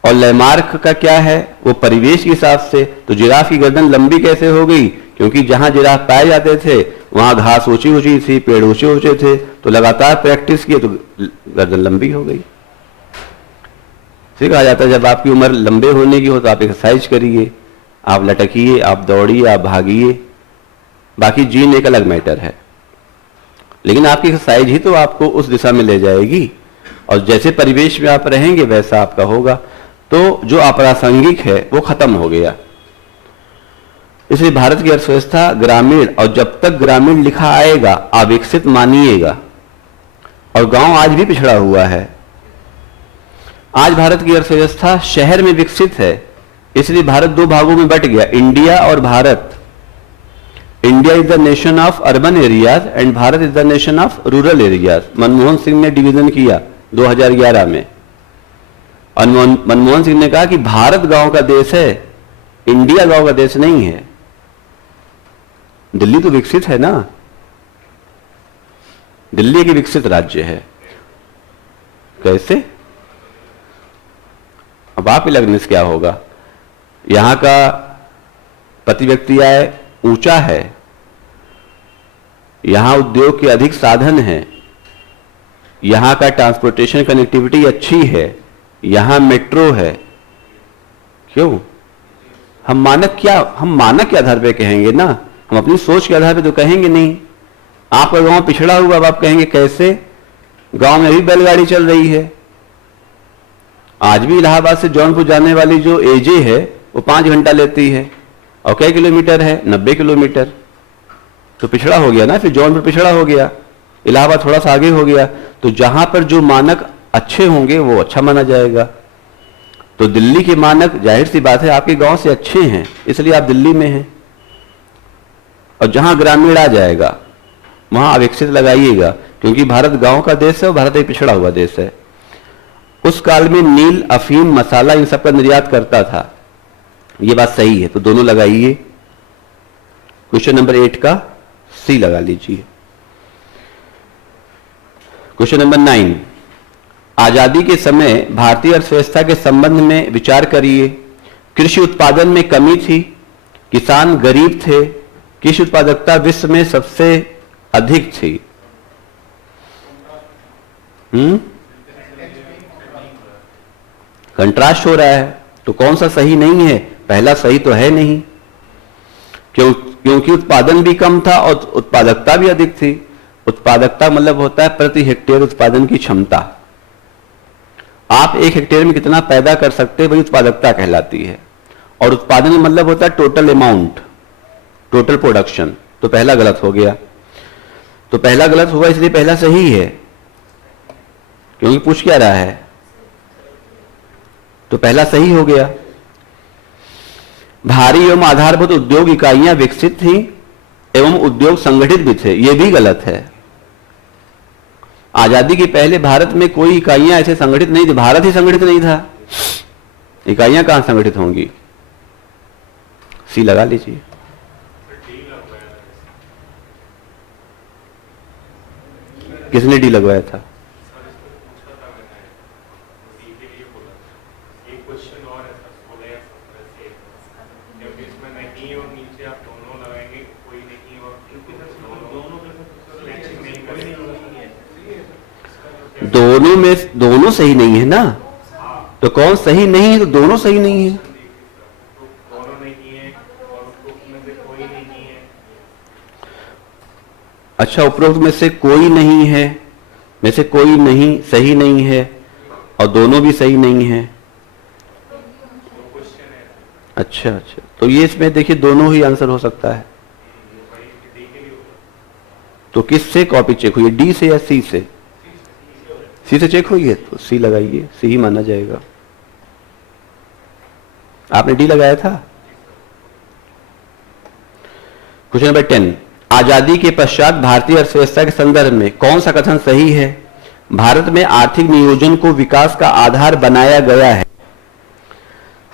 और लैमार्क का क्या है, वो परिवेश के हिसाब से। तो जिराफ की गर्दन लंबी कैसे हो गई? क्योंकि जहां जिराफ पाए जाते थे वहां घास ऊंची ऊंची थी, पेड़ ऊंचे ऊंचे थे, तो लगातार प्रैक्टिस किए तो गर्दन लंबी हो गई। फिर कहा जाता है जब आपकी उम्र लंबे होने की हो तो आप एक्सरसाइज करिए, आप लटकिए, आप दौड़िए, आप भागिए। बाकी जीन एक अलग मैटर है, लेकिन आपकी एक्सरसाइज ही तो आपको उस दिशा में ले जाएगी। और जैसे परिवेश में आप रहेंगे वैसा आपका होगा। तो जो अप्रासंगिक है वो खत्म हो गया। इसलिए भारत की अर्थव्यवस्था ग्रामीण, और जब तक ग्रामीण लिखा आएगा अविकसित मानिएगा। और गांव आज भी पिछड़ा हुआ है। आज भारत की अर्थव्यवस्था शहर में विकसित है, इसलिए भारत 2 भागों में बट गया, इंडिया और Bharat. India is the nation of urban areas and Bharat is the nation of rural areas. Manmohan Singh ने डिवीजन किया 2011 में। और मनमोहन सिंह ने कहा कि भारत गांव का देश है, इंडिया गांव का देश नहीं है। दिल्ली तो विकसित है ना, दिल्ली एक विकसित राज्य है। कैसे? अब आप ही लगने से क्या होगा? यहां का प्रति व्यक्ति आय ऊंचा है, यहां उद्योग के अधिक साधन हैं, यहां का ट्रांसपोर्टेशन कनेक्टिविटी अच्छी है, यहां मेट्रो है। क्यों हम मानक के आधार पे कहेंगे ना, हम अपनी सोच के आधार पे तो कहेंगे नहीं। आपका गांव पिछड़ा हुआ, अब आप कहेंगे कैसे? गांव में अभी बैलगाड़ी चल रही है। आज भी इलाहाबाद से जौनपुर जाने वाली जो एजे है वो 5 घंटा लेती है, और कई किलोमीटर है? 90 किलोमीटर। तो पिछड़ा हो गया ना, फिर जौनपुर पिछड़ा हो गया, इलाहाबाद थोड़ा सा आगे हो गया। तो जहां पर जो मानक अच्छे होंगे वो अच्छा माना जाएगा। तो दिल्ली के मानक जाहिर सी बात है आपके गांव से अच्छे हैं, इसलिए आप दिल्ली में हैं। और जहां ग्रामीण आ जाएगा वहां अविकसित लगाइएगा, क्योंकि भारत गांव का देश है और भारत एक पिछड़ा हुआ देश है। उस काल में नील, अफीम, मसाला इन सब का निर्यात करता था, ये बात सही है। तो दोनों लगाइए। क्वेश्चन नंबर 8 का सी लगा लीजिए। क्वेश्चन नंबर 9, आजादी के समय भारतीय अर्थव्यवस्था के संबंध में विचार करिए। कृषि उत्पादन में कमी थी, किसान गरीब थे, कृषि उत्पादकता विश्व में सबसे अधिक थी। कंट्रास्ट हो रहा है, तो कौन सा सही नहीं है? पहला सही तो है नहीं, क्योंकि उत्पादन भी कम था और उत्पादकता भी अधिक थी। उत्पादकता मतलब होता है प्रति हेक्टेयर उत्पादन की क्षमता। आप 1 हेक्टेयर में कितना पैदा कर सकते हैं वही उत्पादकता कहलाती है। और उत्पादन मतलब होता है टोटल अमाउंट, टोटल प्रोडक्शन। तो पहला गलत हो गया। तो पहला गलत हुआ, इसलिए पहला सही है, क्योंकि पूछ क्या रहा है। तो पहला सही हो गया। भारी एवं आधारभूत उद्योग इकाइयां विकसित थी एवं उद्योग संगठित भी थे, यह भी गलत है। आजादी के पहले भारत में कोई इकाइयां ऐसे संगठित नहीं थी, भारत ही संगठित नहीं था, इकाइयां कहां संगठित होंगी? सी लगा लीजिए। किसने डी लगवाया था? दोनों सही नहीं है ना, तो कौन सही नहीं है? तो दोनों सही नहीं है। दोनों नहीं है और उसमें से कोई नहीं है। अच्छा, उपरोक्त में से कोई नहीं है, में से कोई नहीं सही नहीं है, और दोनों भी सही नहीं है। अच्छा, तो ये इसमें देखिए दोनों ही आंसर हो सकता है। तो किस से कॉपी चेक हुई है, डी से या सी से? सी से चेक हुई है, तो सी लगाइए, सी ही माना जाएगा। आपने डी लगाया था। क्वेश्चन नंबर 10, आजादी के पश्चात भारतीय अर्थव्यवस्था के संदर्भ में कौन सा कथन सही है? भारत में आर्थिक नियोजन को विकास का आधार बनाया गया है।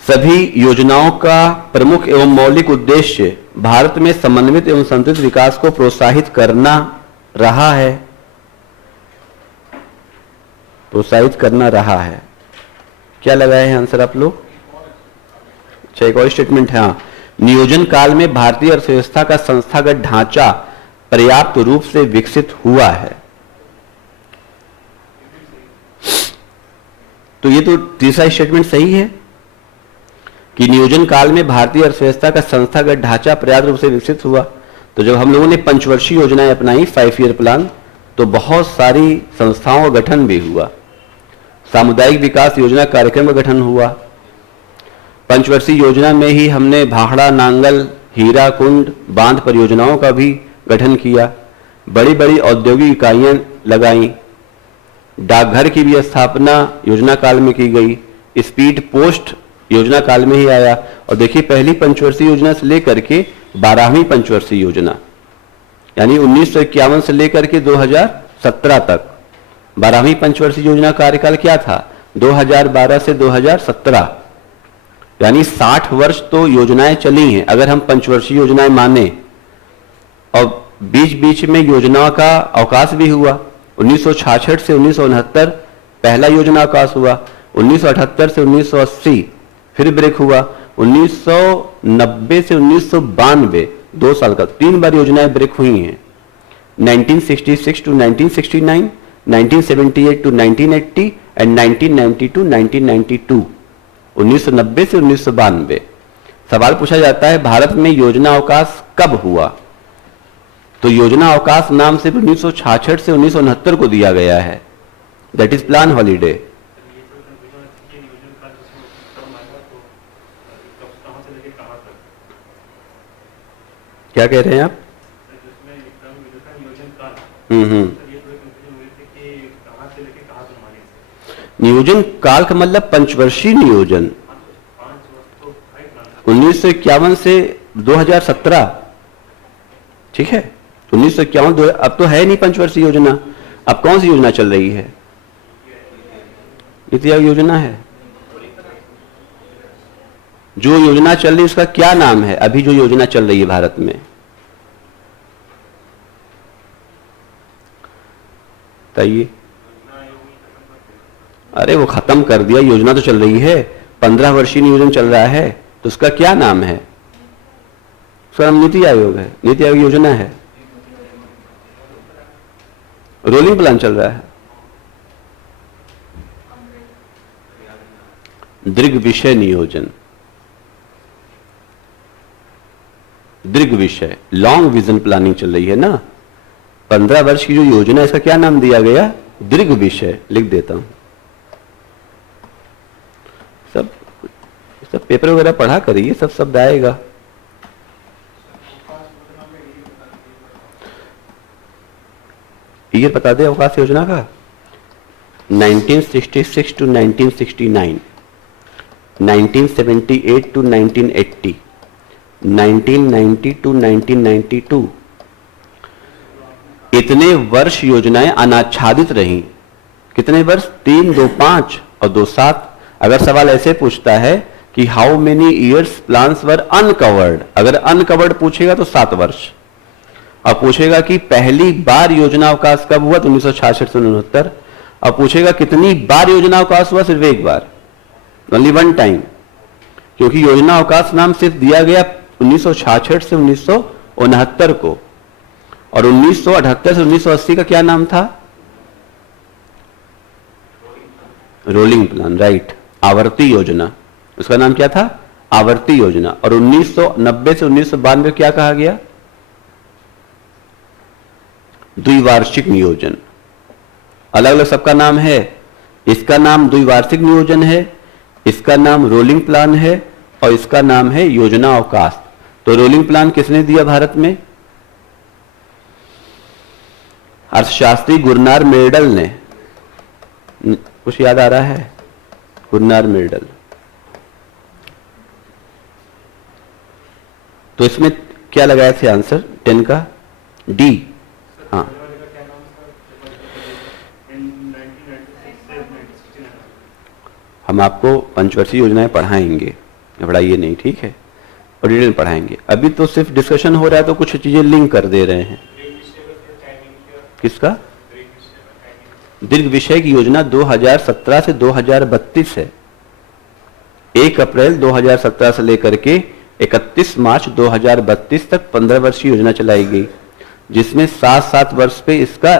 सभी योजनाओं का प्रमुख एवं मौलिक उद्देश्य भारत में समन्वित एवं संतुलित विकास को प्रोत्साहित करना रहा है। प्रोत्साहित करना रहा है। क्या लगाए हैं आंसर आप लोग? अच्छा, एक और स्टेटमेंट है। हाँ, नियोजन काल में भारतीय अर्थव्यवस्था का संस्थागत ढांचा पर्याप्त रूप से विकसित हुआ है। तो ये तो तीसरा स्टेटमेंट सही है कि नियोजन काल में भारतीय अर्थव्यवस्था का संस्थागत ढांचा पर्याप्त रूप से विकसित हुआ। तो जब हम लोगों ने पंचवर्षीय योजनाएं अपनाई, 5 ईयर प्लान, तो बहुत सारी संस्थाओं का गठन भी हुआ। सामुदायिक विकास योजना कार्यक्रम का गठन हुआ। पंचवर्षीय योजना में ही हमने भाखड़ा, नांगल, हीरा कुंड, बांध परियोजनाओं का भी गठन किया। बड़ी बड़ी औद्योगिक इकाइयां लगाई। डाकघर की भी स्थापना योजना काल में की गई। स्पीड पोस्ट योजना काल में ही आया। और देखिए, पहली पंचवर्षीय योजना से लेकर के 12वीं पंचवर्षीय योजना, यानी 1951 से लेकर के 2017 तक 12वीं पंचवर्षीय योजना कार्यकाल क्या था? 2012 से 2017, यानी 60 वर्ष तो योजनाएं चली हैं अगर हम पंचवर्षीय योजनाएं माने। और बीच बीच में योजनाओं का अवकाश भी हुआ। 1966 से 1969 पहला योजना अवकाश हुआ। 1978 से 1980 फिर ब्रेक हुआ। 1990 से 1992 2 साल का 3 बार योजनाएं ब्रेक हुई हैं। 1966 to 1969, 1978 to 1980 एंड 1990 to 1992, 1990 से 1992। सवाल पूछा जाता है भारत में योजना अवकाश कब हुआ, तो योजना अवकाश नाम सिर्फ 1966 से 1969 को दिया गया है, दैट इज प्लान हॉलीडे। क्या कह रहे हैं आप? नियोजन काल का मतलब पंचवर्षीय नियोजन 1951 से 2017, ठीक है। 1951 अब तो है नहीं पंचवर्षीय योजना, अब कौन सी योजना चल रही है? नीति आयोग योजना है। जो योजना चल रही है उसका क्या नाम है? अभी जो योजना चल रही है भारत में, बताइए। अरे वो खत्म कर दिया, योजना तो चल रही है, 15 वर्षीय नियोजन चल रहा है, तो उसका क्या नाम है? उसका नाम नीति आयोग है, नीति आयोग योजना है। रोलिंग प्लान चल रहा है। दीर्घ विषय नियोजन, दीर्घ विषय लॉन्ग विजन प्लानिंग चल रही है ना। 15 वर्ष की जो योजना है इसका क्या नाम दिया गया? दीर्घ विषय। लिख देता हूं, सब पेपर वगैरह पढ़ा करिए, सब शब्द आएगा। ईयर बता दे अवकाश योजना का। 1966 टू 1969, 1978 टू 1980, 1990 टू 1992। इतने वर्ष योजनाएं अनाच्छादित रहीं। कितने वर्ष? 3, 2, 5 और 2, 7। अगर सवाल ऐसे पूछता है कि how many years plans were uncovered, अगर अनकवर्ड पूछेगा तो 7 वर्ष, और पूछेगा कि पहली बार योजना अवकाश कब हुआ तो 1966 से 1969। अब पूछेगा कितनी बार योजना अवकाश हुआ, सिर्फ एक बार, ओनली वन टाइम, क्योंकि योजना अवकाश नाम सिर्फ दिया गया 1966 से 1969 को, और 1978 से 1980 का क्या नाम था? Rolling plan, right. आवर्ती योजना, उसका नाम क्या था? आवर्ती योजना। और 1990 से 1992 क्या कहा गया? द्विवार्षिक नियोजन। अलग अलग सबका नाम है। इसका नाम द्विवार्षिक नियोजन है, इसका नाम रोलिंग प्लान है, और इसका नाम है योजना अवकाश। तो रोलिंग प्लान किसने दिया भारत में? अर्थशास्त्री गुरनार मेर्डल ने। कुछ याद आ रहा है? गुरनार मेर्डल। तो इसमें क्या लगाए थे आंसर 10 का? डी। हाँ, हम आपको पंचवर्षीय योजनाएं पढ़ाएंगे, घबराइए नहीं, ठीक है, और डिटेल पढ़ाएंगे। अभी तो सिर्फ डिस्कशन हो रहा है तो कुछ चीजें लिंक कर दे रहे हैं। किसका? दीर्घ विषय की योजना 2017 से 2032 है। 1 अप्रैल 2017 से लेकर के 31 मार्च 2032 तक 15 वर्षीय योजना चलाई गई, जिसमें 7-7 वर्ष पे इसका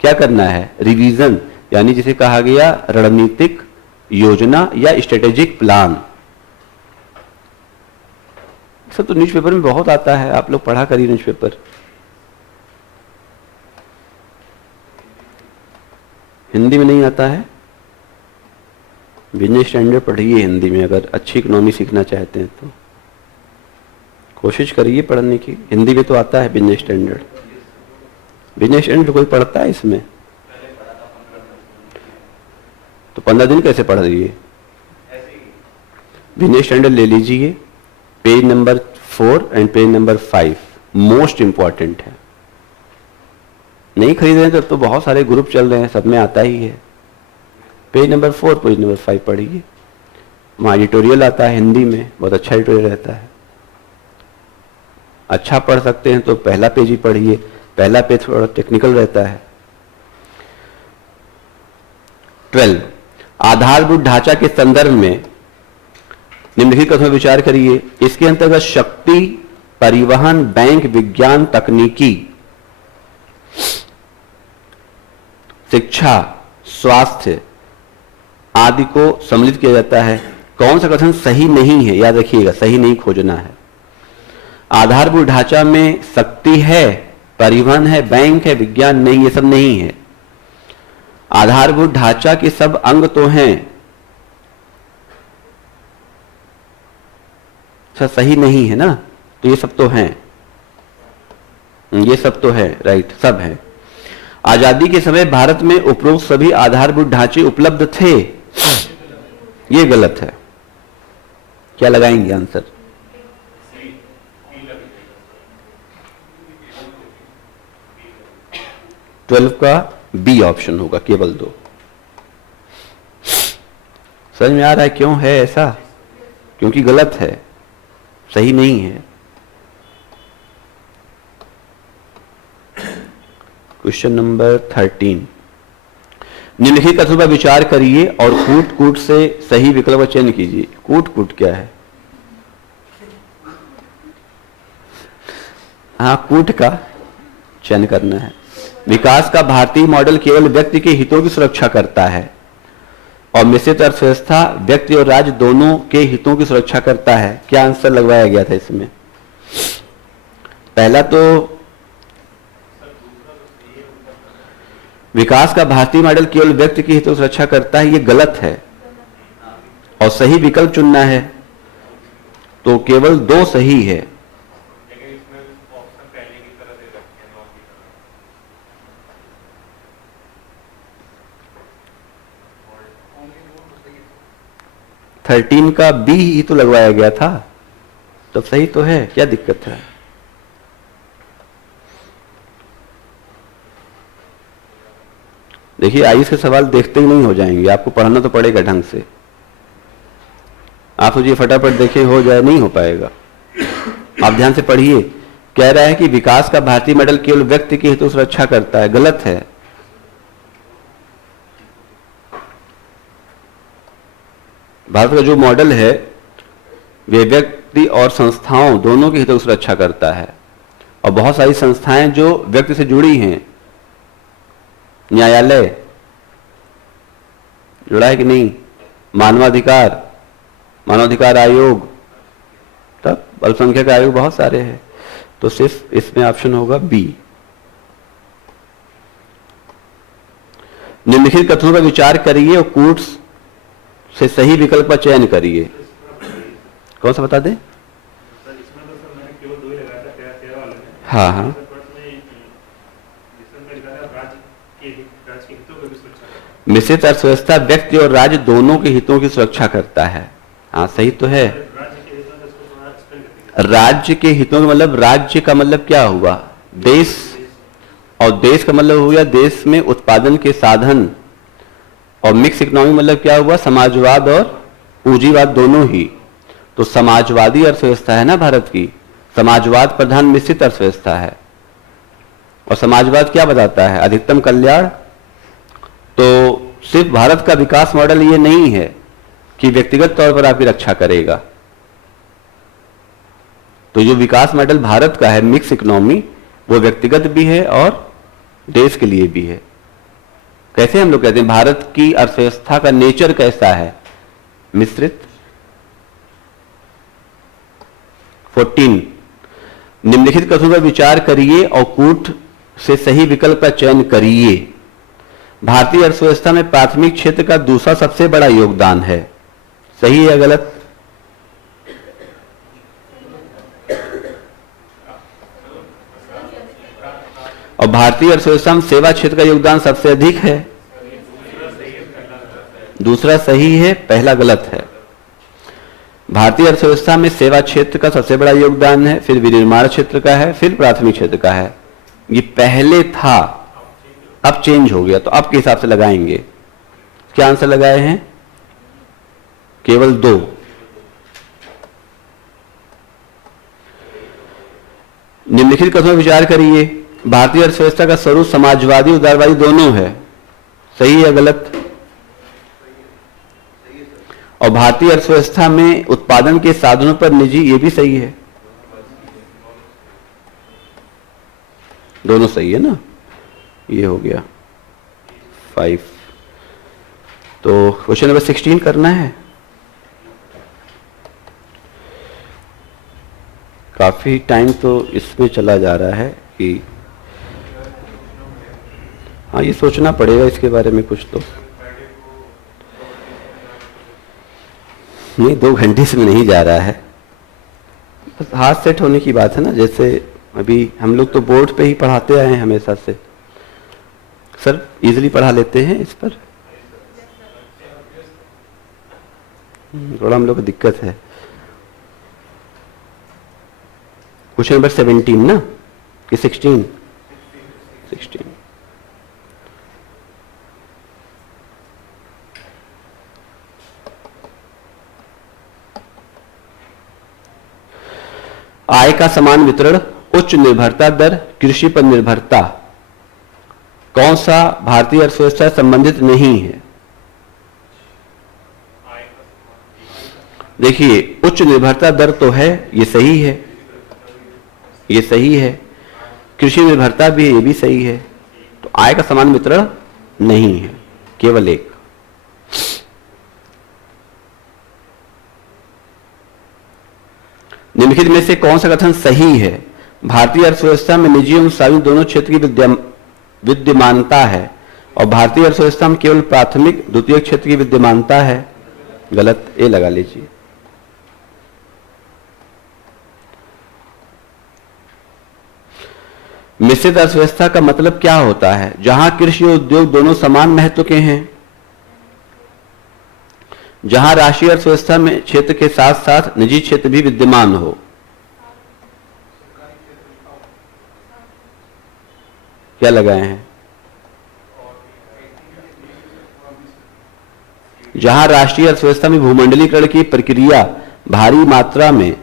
क्या करना है? रिवीजन, यानी जिसे कहा गया रणनीतिक योजना या स्ट्रेटेजिक प्लान। सब तो न्यूज़पेपर में बहुत आता है, आप लोग पढ़ा करिए न्यूज़पेपर। हिंदी में नहीं आता है? बिजनेस स्टैंडर्ड पढ़िए हिंदी में, अगर अच्छी इकोनॉमी सीखना चाहते हैं तो कोशिश करिए पढ़ने की। हिंदी में तो आता है बिजनेस स्टैंडर्ड। बिजनेस स्टैंडर्ड कोई पढ़ता है इसमें? तो 15 दिन कैसे पढ़ रही? बिजनेस स्टैंडर्ड ले लीजिए, page number 4 and page number 5 most important है। नहीं खरीद रहे हैं तो बहुत सारे ग्रुप चल रहे हैं, सब में आता ही है। पेज नंबर 4 पेज नंबर 5 पढ़िए, वहाँ एडिटोरियल आता है हिंदी में, बहुत अच्छा एडिटोरियल रहता है। अच्छा पढ़ सकते हैं तो पहला पेज ही पढ़िए, पहला पेज थोड़ा टेक्निकल रहता है। 12 आधारभूत ढांचा के संदर्भ में निम्नलिखित कथनों पर विचार करिए। इसके अंतर्गत शक्ति, परिवहन, बैंक, विज्ञान, तकनीकी शिक्षा, स्वास्थ्य आदि को सम्मिलित किया जाता है। कौन सा कथन सही नहीं है, याद रखिएगा, सही नहीं खोजना है। आधारभूत ढांचा में शक्ति है, परिवहन है, बैंक है, विज्ञान नहीं, ये सब नहीं है। आधारभूत ढांचा के सब अंग तो हैं, सही नहीं है ना, तो ये सब तो हैं, ये सब तो है, राइट, सब है। आजादी के समय भारत में उपरोक्त सभी आधारभूत ढांचे उपलब्ध थे, ये गलत है। क्या लगाएंगे आंसर? 12 का बी ऑप्शन होगा, केवल 2। समझ में आ रहा है क्यों है ऐसा? क्योंकि गलत है, सही नहीं है। क्वेश्चन नंबर 13, निम्नलिखित कथनों पर विचार करिए और कूट कूट से सही विकल्प का चयन कीजिए। कूट कूट क्या है? हाँ, कूट का चयन करना है। विकास का भारतीय मॉडल केवल व्यक्ति के हितों की सुरक्षा करता है और मिश्रित अर्थव्यवस्था व्यक्ति और राज्य दोनों के हितों की सुरक्षा करता है। क्या आंसर लगवाया गया था इसमें? पहला तो विकास का भारतीय मॉडल केवल व्यक्ति के हितों की सुरक्षा करता है, ये गलत है और सही विकल्प चुनना है, तो केवल 2 सही है। लेकिन इसमें ऑप्शन पहले की तरह दे रखे हैं, 9 की तरह। 13 का बी ही तो लगवाया गया था, तो सही तो है, क्या दिक्कत है? देखिए, आईएएस के सवाल देखते ही नहीं हो जाएंगे, आपको पढ़ना तो पड़ेगा ढंग से। आप सोचिए फटाफट देखे हो जाए, नहीं हो पाएगा। आप ध्यान से पढ़िए। कह रहा है कि विकास का भारतीय मॉडल केवल व्यक्ति के हितों की सुरक्षा करता है, गलत है। भारत का जो मॉडल है वे व्यक्ति और संस्थाओं दोनों के हितों की सुरक्षा करता है और बहुत सारी संस्थाएं जो व्यक्ति से जुड़ी हैं, न्यायालय जुड़ा है कि नहीं, मानवाधिकार आयोग, तब अल्पसंख्यक आयोग, बहुत सारे हैं, तो सिर्फ इसमें ऑप्शन होगा बी। निम्नलिखित कथनों पर विचार करिए और कूट से सही विकल्प का चयन करिए। कौन सा बता दें? सर इसमें तो सर मैंने केवल 2 ही लगाया था, 13 वाले में। हाँ हाँ, जिसमें लिखा था राज्य के हितों की भी सुरक्षा करता है। मिश्रित अर्थव्यवस्था व्यक्ति और राज्य दोनों के हितों की सुरक्षा करता है। हाँ, सही तो है। राज्य के हितों का इसको थोड़ा एक्सप्लेन करते हैं। राज्य के हितों का मतलब, राज्य का मतलब क्या हुआ? देश, और देश का मतलब हुआ देश में उत्पादन के साधन, और मिक्स इकोनॉमी मतलब क्या हुआ? समाजवाद और पूंजीवाद दोनों ही। तो समाजवादी अर्थव्यवस्था है ना भारत की, समाजवाद प्रधान मिश्रित अर्थव्यवस्था है। और समाजवाद क्या बताता है? अधिकतम कल्याण। तो सिर्फ भारत का विकास मॉडल ये नहीं है कि व्यक्तिगत तौर पर आपकी रक्षा करेगा। तो जो विकास मॉडल भारत का है मिक्स इकोनॉमी, वो व्यक्तिगत भी है और देश के लिए भी है। कैसे हम लोग कहते हैं भारत की अर्थव्यवस्था का नेचर कैसा है? मिश्रित। 14, निम्नलिखित कथनों पर विचार करिए और कूट से सही विकल्प का चयन करिए। भारतीय अर्थव्यवस्था में प्राथमिक क्षेत्र का दूसरा सबसे बड़ा योगदान है, सही या गलत? और भारतीय अर्थव्यवस्था में सेवा क्षेत्र का योगदान सबसे अधिक है, दूसरा सही है, पहला गलत है। भारतीय अर्थव्यवस्था में सेवा क्षेत्र का सबसे बड़ा योगदान है, फिर विनिर्माण क्षेत्र का है, फिर प्राथमिक क्षेत्र का है। ये पहले था, अब चेंज हो गया, तो अब के हिसाब से लगाएंगे। क्या आंसर लगाए हैं? केवल 2। निम्नलिखित कथनों पर विचार करिए। भारतीय अर्थव्यवस्था का स्वरूप समाजवादी उदारवादी दोनों है, सही या गलत? और भारतीय अर्थव्यवस्था में उत्पादन के साधनों पर निजी, ये भी सही है, दोनों सही है ना। ये हो गया 5। तो क्वेश्चन नंबर 16 करना है। काफी टाइम तो इसमें चला जा रहा है कि हाँ, ये सोचना पड़ेगा इसके बारे में कुछ तो। नहीं, 2 घंटे से नहीं जा रहा है, बस हाथ सेट होने की बात है ना। जैसे अभी हम लोग तो बोर्ड पे ही पढ़ाते आए हैं हमेशा से। सर इजीली पढ़ा लेते हैं इस पर, थोड़ा हम लोग को दिक्कत है। क्वेश्चन नंबर 17 ना कि 16? 16। आय का समान वितरण, उच्च निर्भरता दर, कृषि पर निर्भरता, कौन सा भारतीय अर्थव्यवस्था से संबंधित नहीं है? देखिए, उच्च निर्भरता दर तो है, ये सही है, ये सही है। कृषि निर्भरता भी, ये भी सही है। तो आय का समान वितरण नहीं है, केवल एक। निम्नलिखित में से कौन सा कथन सही है? भारतीय अर्थव्यवस्था में निजी एवं सार्वजनिक दोनों क्षेत्र की विद्यमानता है और भारतीय अर्थव्यवस्था में केवल प्राथमिक द्वितीयक क्षेत्र की विद्यमानता है। गलत, ए लगा लीजिए। मिश्रित अर्थव्यवस्था का मतलब क्या होता है? जहां कृषि और उद्योग दोनों समान महत्व के हैं, जहां राष्ट्रीय अर्थव्यवस्था में क्षेत्र के साथ साथ निजी क्षेत्र भी विद्यमान हो। क्या लगाए हैं? जहां राष्ट्रीय अर्थव्यवस्था में भूमंडलीकरण की प्रक्रिया भारी मात्रा में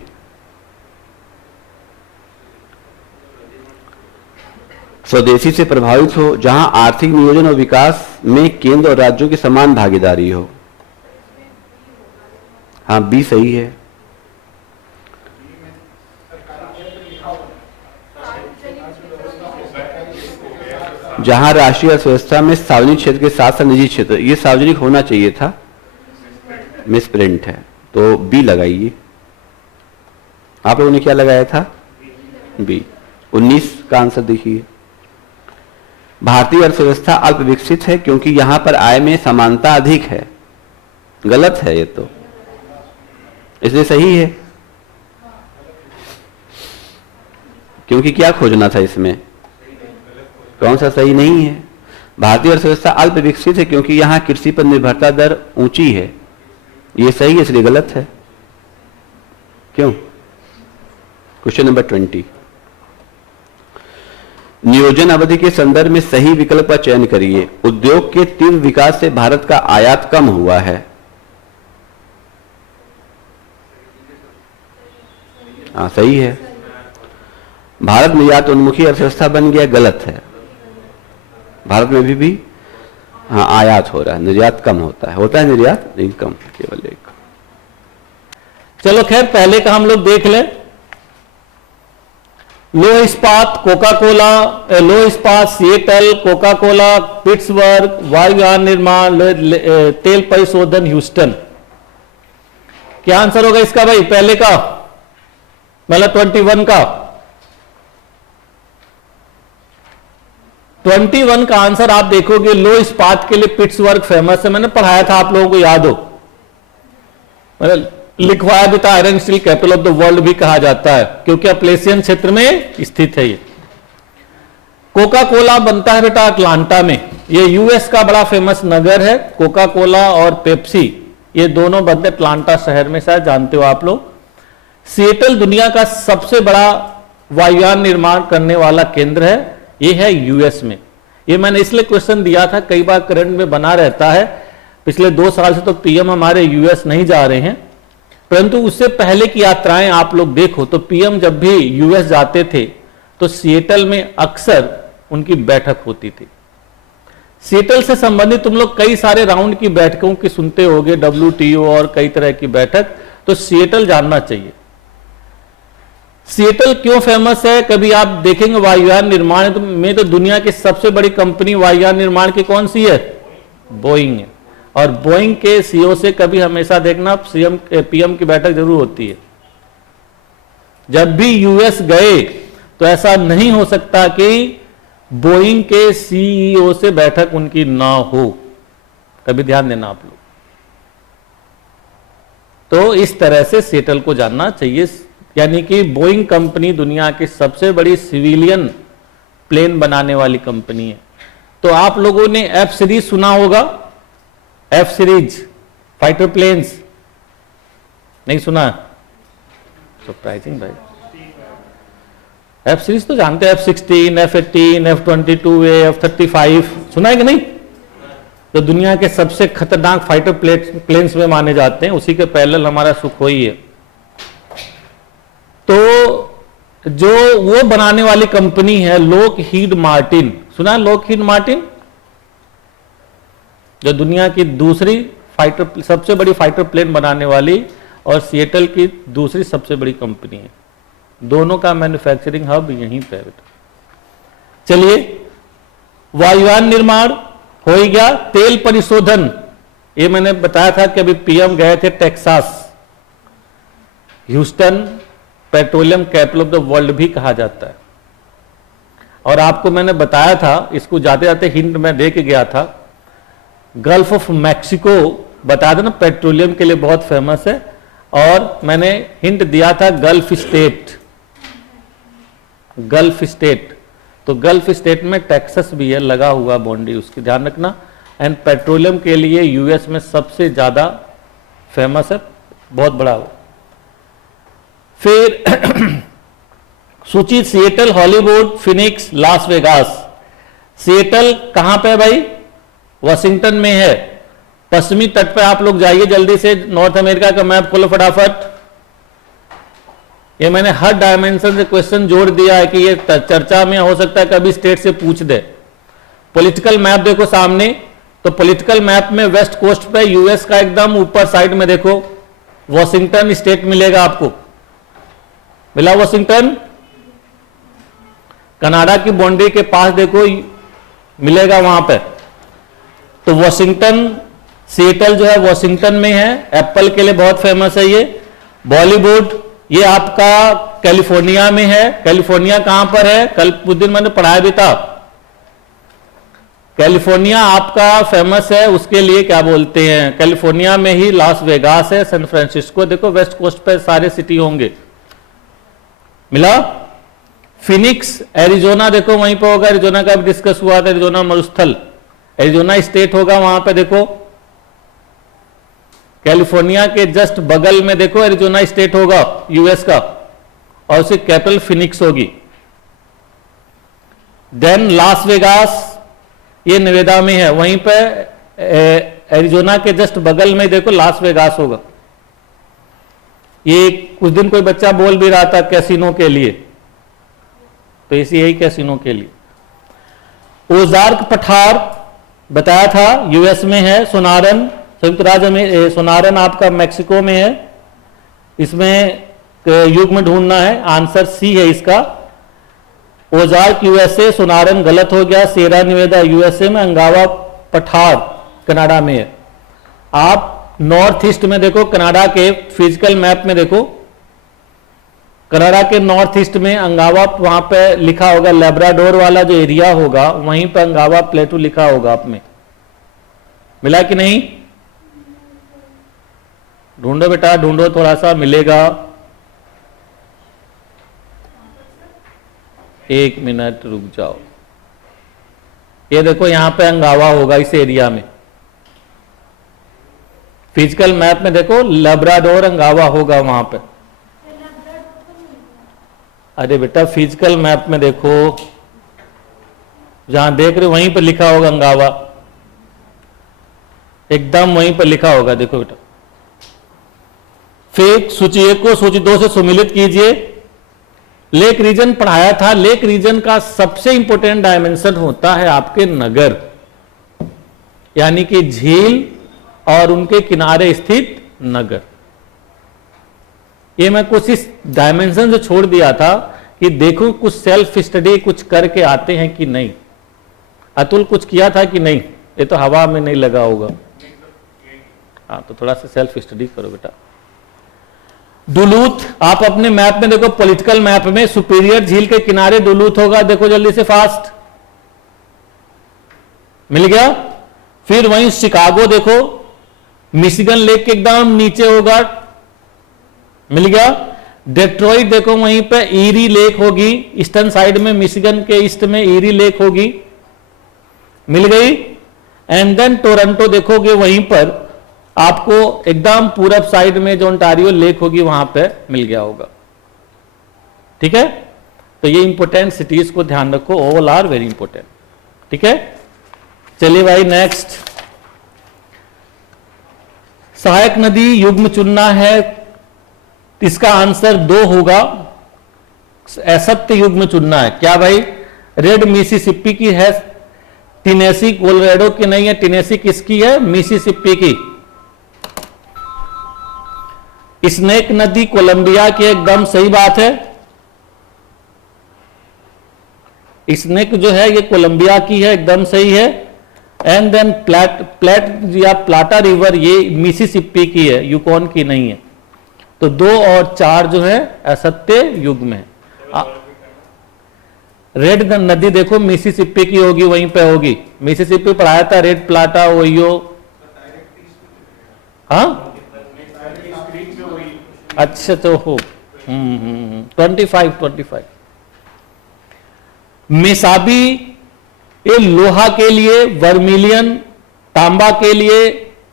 स्वदेशी से प्रभावित हो, जहां आर्थिक नियोजन और विकास में केंद्र और राज्यों की समान भागीदारी हो। हाँ, बी सही है। जहां राष्ट्रीय अर्थव्यवस्था में सार्वजनिक क्षेत्र के साथ साथ निजी क्षेत्र, ये सार्वजनिक होना चाहिए था, मिसप्रिंट है, तो बी लगाइए। आप लोगों ने क्या लगाया था? बी। 19 का आंसर देखिए। भारतीय अर्थव्यवस्था अल्प विकसित है क्योंकि यहां पर आय में समानता अधिक है। गलत है ये तो, इसलिए सही है। क्योंकि क्या खोजना था इसमें? कौन सा सही नहीं है? भारतीय अर्थव्यवस्था अल्प विकसित है क्योंकि यहां कृषि पर निर्भरता दर ऊंची है। ये सही है, इसलिए गलत है। क्यों? Question number 20। नियोजन अवधि के संदर्भ में सही विकल्प का चयन करिए। उद्योग के तीव्र विकास से भारत का आयात कम हुआ है। हाँ, सही है। भारत निर्यात उन्मुखी अर्थव्यवस्था बन गया। गलत है। भारत में भी हाँ आयात हो रहा है, निर्यात कम होता है निर्यात नहीं, कम, केवल एक। चलो खैर, पहले का हम लोग देख लें। लोह इस्पात कोका कोला, लोह इस्पात सिएटल, कोका कोला पिट्सबर्ग, वायुयान निर्माण, तेल परिशोधन ह्यूस्टन। क्या आंसर होगा इसका भाई? पहले का मतलब 21 का। 21 का आंसर आप देखोगे, लोह इस्पात के लिए पिट्सबर्ग फेमस है। मैंने पढ़ाया था, आप लोगों को याद हो, मतलब लिखवाया भी था। Iron steel capital of the world भी कहा जाता है क्योंकि अपलेशियन क्षेत्र में स्थित है ये। कोका कोला बनता है बेटा अटलांटा में। ये यूएस का बड़ा फेमस नगर है। कोका कोला और पेप्सी ये दोनों बनते अटलांटा शहर में, शायद जानते हो आप लोग। सिएटल दुनिया का सबसे बड़ा वायुयान निर्माण करने वाला केंद्र है। ये है यूएस में। ये मैंने इसलिए क्वेश्चन दिया था, कई बार करंट में बना रहता है। पिछले 2 साल से तो पीएम हमारे यूएस नहीं जा रहे हैं, परंतु उससे पहले की यात्राएं आप लोग देखो तो पीएम जब भी यूएस जाते थे तो सिएटल में अक्सर उनकी बैठक होती थी। सिएटल से संबंधित तुम लोग कई सारे राउंड की बैठकों की सुनते होगे, WTO और कई तरह की बैठक, तो सिएटल जानना चाहिए। सिएटल क्यों फेमस है? कभी आप देखेंगे वायुयान निर्माण में तो दुनिया की सबसे बड़ी कंपनी वायुयान निर्माण की कौन सी है? बोइंग है। और बोइंग के सीईओ से कभी हमेशा देखना सीएम पीएम की बैठक जरूर होती है। जब भी यूएस गए तो ऐसा नहीं हो सकता कि बोइंग के सीईओ से बैठक उनकी ना हो, कभी ध्यान देना आप लोग। तो इस तरह से सिएटल को जानना चाहिए। यानी कि बोइंग कंपनी दुनिया की सबसे बड़ी सिविलियन प्लेन बनाने वाली कंपनी है। तो आप लोगों ने एफ सीरीज सुना होगा, एफ सीरीज फाइटर प्लेन्स, नहीं सुना? सरप्राइजिंग भाई। एफ सीरीज तो जानते हैं, F-16, F-18, F-22A, F-35 सुना है कि नहीं? तो दुनिया के सबसे खतरनाक फाइटर प्लेन्स में माने जाते हैं। उसी के पैरेलल हमारा सुखोई है। तो जो वो बनाने वाली कंपनी है लॉकहीड मार्टिन, सुना है लॉकहीड मार्टिन? जो दुनिया की दूसरी फाइटर, सबसे बड़ी फाइटर प्लेन बनाने वाली और सिएटल की दूसरी सबसे बड़ी कंपनी है। दोनों का मैन्युफैक्चरिंग हब यहीं पे है। चलिए, वायुयान निर्माण हो ही गया। तेल परिशोधन, ये मैंने बताया था कि अभी पीएम गए थे Texas. Houston petroleum capital of the world भी कहा जाता है। और आपको मैंने बताया था, इसको जाते जाते हिंट में दे के गया था, गल्फ ऑफ मैक्सिको बताया था ना, पेट्रोलियम के लिए बहुत फेमस है। और मैंने हिंट दिया था गल्फ स्टेट, गल्फ स्टेट। तो गल्फ स्टेट में टेक्सास भी है, लगा हुआ बाउंड्री, उसकी ध्यान रखना। एंड पेट्रोलियम के लिए यूएस में सबसे ज्यादा फेमस है, बहुत बड़ा हो। फिर सूची, Seattle, Hollywood, Phoenix, Las Vegas. Seattle कहां पे है भाई? वाशिंगटन में है। पश्चिमी तट पे आप लोग जाइए जल्दी से, नॉर्थ अमेरिका का मैप खोलो फटाफट। ये मैंने हर डायमेंशन से क्वेश्चन जोड़ दिया है कि ये चर्चा में हो सकता है कभी स्टेट से पूछ दे। पॉलिटिकल मैप देखो सामने, तो पॉलिटिकल मैप में वेस्ट कोस्ट पे यूएस का एकदम ऊपर साइड में देखो वॉशिंगटन स्टेट मिलेगा आपको, मिला वॉशिंगटन। कनाडा की बाउंड्री के पास देखो मिलेगा वहां पे। तो वॉशिंगटन, सिएटल जो है वॉशिंगटन में है, एप्पल के लिए बहुत फेमस है ये। बॉलीवुड ये आपका कैलिफोर्निया में है। कैलिफोर्निया कहां पर है? कल कुछ दिन मैंने पढ़ाया भी था। कैलिफोर्निया आपका फेमस है उसके लिए, क्या बोलते हैं, कैलिफोर्निया में ही लास वेगास है, सैन फ्रांसिस्को, देखो वेस्ट कोस्ट पे सारे सिटी होंगे, मिला। फिनिक्स एरिजोना देखो वहीं पे होगा, एरिजोना का भी डिस्कस हुआ था, एरिजोना मरुस्थल, एरिजोना स्टेट होगा वहां पे। देखो कैलिफोर्निया के जस्ट बगल में देखो एरिजोना स्टेट होगा यूएस का, और उसकी कैपिटल फिनिक्स होगी। देन लास वेगास, ये नेवादा में है, वहीं पे एरिजोना के जस्ट बगल में देखो लास वेगास होगा। ये कुछ दिन कोई बच्चा बोल भी रहा था कैसीनो के लिए, तो इसी यही कैसीनो के लिए। ओजार्क पठार बताया था यूएस में है। सोनारन संयुक्त राज्य में, सोनारन आपका मैक्सिको में है। इसमें युग में ढूंढना है, आंसर सी है इसका। ओजार्क यूएसए, सोनारन गलत हो गया। सेरा निवेदा यूएसए में, अंगावा पठार कनाडा में है। आप नॉर्थ ईस्ट में देखो, कनाडा के फिजिकल मैप में देखो, कनाडा के नॉर्थ ईस्ट में अंगावा, वहां पे लिखा होगा लेब्राडोर वाला जो एरिया होगा वहीं पर अंगावा प्लेटू लिखा होगा आप में, मिला कि नहीं? ढूंढो बेटा ढूंढो, थोड़ा सा मिलेगा। एक मिनट रुक जाओ, ये देखो यहां पे अंगावा होगा इस एरिया में, फिजिकल मैप में देखो लेब्राडोर अंगावा होगा वहां पे। अरे बेटा फिजिकल मैप में देखो, जहां देख रहे हो वहीं पर लिखा होगा अंगावा, एकदम वहीं पर लिखा होगा, देखो बेटा। फिर सूची 1 को सूची 2 से सुमिलित कीजिए। लेक रीजन पढ़ाया था। लेक रीजन का सबसे इंपॉर्टेंट डायमेंशन होता है आपके नगर, यानी कि झील और उनके किनारे स्थित नगर। ये मैं कुछ इस डायमेंशन से छोड़ दिया था कि देखो कुछ सेल्फ स्टडी कुछ करके आते हैं कि नहीं। अतुल कुछ किया था कि नहीं ये तो हवा में नहीं लगा होगा। हाँ, तो थोड़ा सा सेल्फ स्टडी करो बेटा। डुलूथ, आप अपने मैप में देखो, पॉलिटिकल मैप में सुपीरियर झील के किनारे डुलूथ होगा, देखो जल्दी से फास्ट, मिल गया। फिर वहीं शिकागो देखो, मिशिगन लेक के एकदम नीचे होगा, मिल गया। डेट्रॉइट देखो, वहीं पे ईरी लेक होगी, ईस्टर्न साइड में, मिशिगन के ईस्ट में ईरी लेक होगी, मिल गई। एंड देन टोरंटो देखोगे, वहीं पर आपको एकदम पूरब साइड में जो ओंटारियो लेक होगी वहां पे मिल गया होगा। ठीक है, तो ये इंपोर्टेंट सिटीज को ध्यान रखो, ऑल आर वेरी इंपोर्टेंट। ठीक है, चलिए भाई नेक्स्ट। सहायक नदी युग्म चुनना है, इसका आंसर 2 होगा। असत्य युग्म चुनना है। क्या भाई? रेड मिसिसिपी की है, टेनेसी कोलोराडो की नहीं है। टेनेसी किसकी है? मिसिसिपी की। स्नेक नदी कोलंबिया की, एकदम सही बात है। स्नेक जो है ये कोलंबिया की है, एकदम सही है। एंड देन प्लेट या प्लाटा रिवर ये मिसिसिपी की है, यूकॉन की नहीं है। तो 2 और 4 जो है असत्य युग्म है। रेड नदी देखो मिसिसिपी की होगी, वहीं पे होगी। मिसिसिपी पढ़ाया था, रेड प्लाटा ओहियो। हाँ, अच्छा तो हो 25। मेसाबी ये लोहा के लिए, वर्मिलियन तांबा के लिए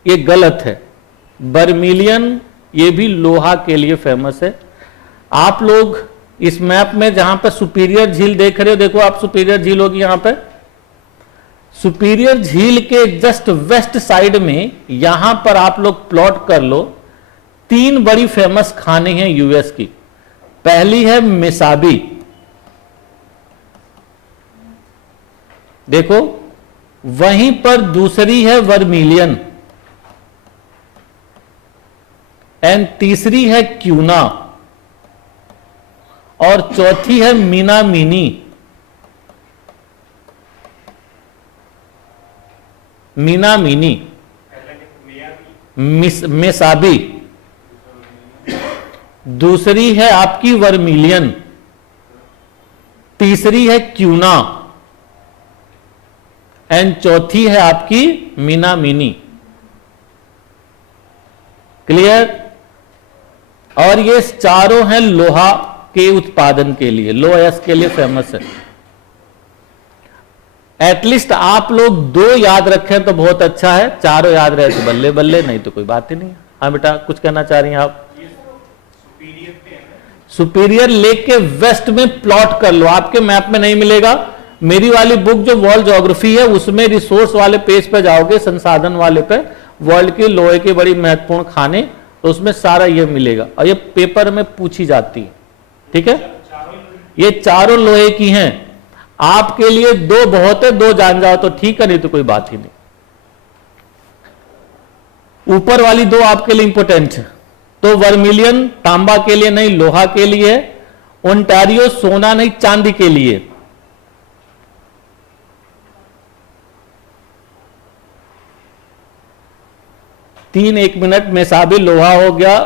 ये गलत है। वर्मिलियन ये भी लोहा के लिए फेमस है। आप लोग इस मैप में जहां पर सुपीरियर झील देख रहे हो, देखो आप सुपीरियर झील होगी यहां पे। सुपीरियर झील के जस्ट वेस्ट साइड में यहां पर आप लोग प्लॉट कर लो, 3 बड़ी फेमस खाने हैं यूएस की। पहली है मेसाबी, देखो, वहीं पर दूसरी है वर्मिलियन, एंड तीसरी है क्यूना, और चौथी है मीनामिनी। मीनामिनी, मेसाबी, दूसरी है आपकी वर्मिलियन, तीसरी है क्यूना, एंड चौथी है आपकी मीनामिनी। क्लियर? और ये चारों हैं लोहा के उत्पादन के लिए, लोएस के लिए फेमस है। एटलीस्ट आप लोग 2 याद रखें तो बहुत अच्छा है, 4 याद रहे तो बल्ले बल्ले, नहीं तो कोई बात ही नहीं। हाँ बेटा, कुछ कहना चाह रही हैं आप? सुपीरियर लेक के वेस्ट में प्लॉट कर लो, आपके मैप में नहीं मिलेगा। मेरी वाली बुक जो वर्ल्ड ज्योग्राफी है उसमें रिसोर्स वाले पेज पे जाओगे, संसाधन वाले पे, वर्ल्ड की लोहे की बड़ी महत्वपूर्ण खाने, तो उसमें सारा ये मिलेगा, और ये पेपर में पूछी जाती है। ठीक है, ये चारों लोहे की हैं। आपके लिए 2 बहुत है, 2 जान जाओ तो ठीक है, नहीं तो कोई बात ही नहीं। ऊपर वाली 2 आपके लिए इंपोर्टेंट है। तो वर्मिलियन तांबा के लिए नहीं, लोहा के लिए है। ओंटारियो सोना नहीं, चांदी के लिए। तीन 1 मिनट में साबिल लोहा हो गया,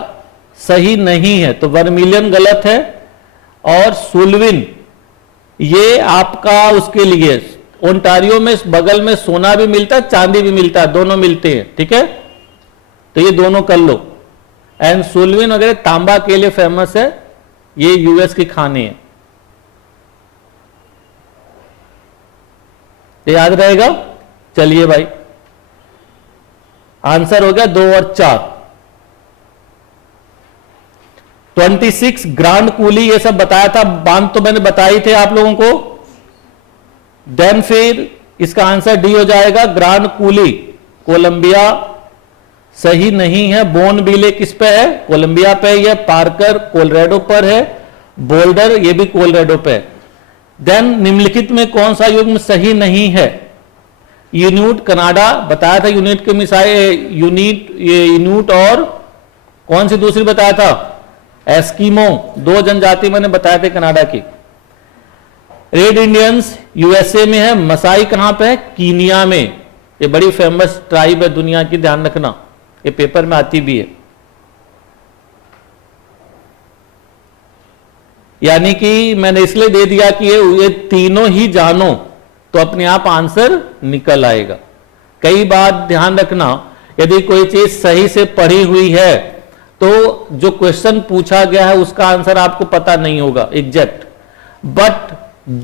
सही नहीं है। तो वर्मिलियन गलत है, और सुलविन ये आपका उसके लिए, ओंटारियो में बगल में सोना भी मिलता है, चांदी भी मिलता है, दोनों मिलते हैं। ठीक है, तो ये दोनों कर लो। एंड सुलविन वगैरह तांबा के लिए फेमस है, ये यूएस की खाने है। ये याद रहेगा। चलिए भाई, आंसर हो गया 2 और 4। 26 ग्रांड कूली, ये सब बताया था, बांध तो मैंने बताई थे आप लोगों को। देन फिर इसका आंसर डी हो जाएगा, ग्रांड कूली कोलंबिया सही नहीं है। बोन बीले किस पे है? कोलंबिया पे। ये पार्कर कोलोराडो पर है। बोल्डर ये भी कोलोराडो पे है। देन निम्नलिखित में कौन सा युग्म सही नहीं है? यूनिट कनाडा बताया था, यूनिट के मिसाइल, यूनिट और कौन सी दूसरी बताया था? एस्किमो, 2 जनजाति मैंने बताया थे कनाडा की। रेड इंडियंस यूएसए में है। मसाई कहां पे है? कीनिया में। ये बड़ी फेमस ट्राइब है दुनिया की, ध्यान रखना, ये पेपर में आती भी है। यानी कि मैंने इसलिए दे दिया कि ये तीनों ही जानो तो अपने आप आंसर निकल आएगा। कई बार ध्यान रखना, यदि कोई चीज सही से पढ़ी हुई है तो जो क्वेश्चन पूछा गया है उसका आंसर आपको पता नहीं होगा एग्जैक्ट, बट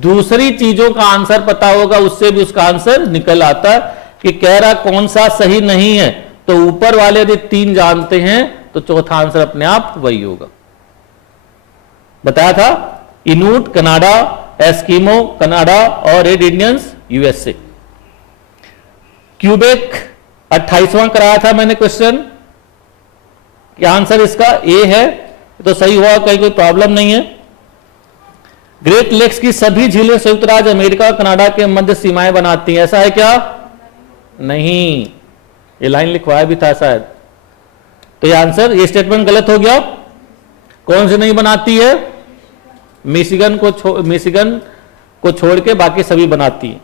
दूसरी चीजों का आंसर पता होगा, उससे भी उसका आंसर निकल आता है कि कह रहा कौन सा सही नहीं है, तो ऊपर वाले यदि 3 जानते हैं तो चौथा आंसर अपने आप वही होगा। बताया था, इनूट कनाडा, एस्किमो कनाडा और रेड इंडियंस यूएसए। क्यूबेक 28वां कराया था मैंने क्वेश्चन, क्या आंसर इसका ए है, तो सही हुआ, कहीं कोई प्रॉब्लम नहीं है। ग्रेट लेक्स की सभी झीलें संयुक्त राज्य अमेरिका और कनाडा के मध्य सीमाएं बनाती हैं, ऐसा है क्या? नहीं, ये लाइन लिखवाया भी था शायद, तो ये आंसर, ये स्टेटमेंट गलत हो गया। कौन सी नहीं बनाती है? मिशिगन को छोड़ के बाकी सभी बनाती है।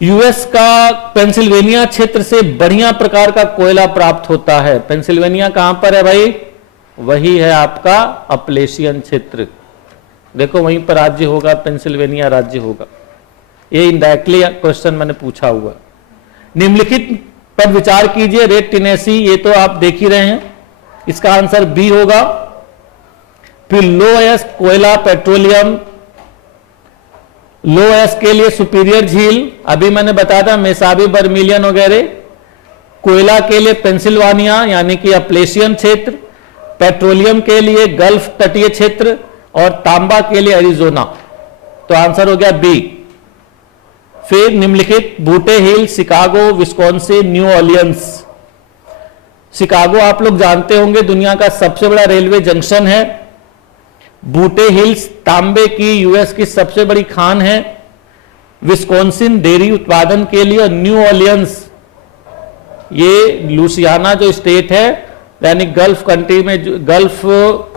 यूएस का पेंसिल्वेनिया क्षेत्र से बढ़िया प्रकार का कोयला प्राप्त होता है। पेंसिल्वेनिया कहां पर है भाई? वही है आपका अपलेशियन क्षेत्र, देखो वहीं पर राज्य होगा, पेंसिल्वेनिया राज्य होगा। ये इनडायरेक्टली क्वेश्चन मैंने पूछा हुआ। निम्नलिखित पर विचार कीजिए, रेड टेनेसी, ये तो आप देख ही रहे हैं, इसका आंसर बी होगा। फिर लो एस कोयला पेट्रोलियम, लो एस के लिए सुपीरियर झील, अभी मैंने बताया था मेसाबी बर्मिलियन वगैरह। कोयला के लिए पेंसिल्वानिया यानी कि अपलेशियन क्षेत्र, पेट्रोलियम के लिए गल्फ तटीय क्षेत्र और तांबा के लिए एरिजोना, तो आंसर हो गया बी। फिर निम्नलिखित Butte Hill, Chicago, Wisconsin, New Orleans. Chicago आप लोग जानते होंगे दुनिया का सबसे बड़ा रेलवे जंक्शन है। बूटे हिल्स तांबे की यूएस की सबसे बड़ी खान है। विस्कॉन्सिन डेयरी उत्पादन के लिए, और न्यू ऑर्लियंस ये लुसियाना जो स्टेट है, यानी गल्फ कंट्री में, गल्फ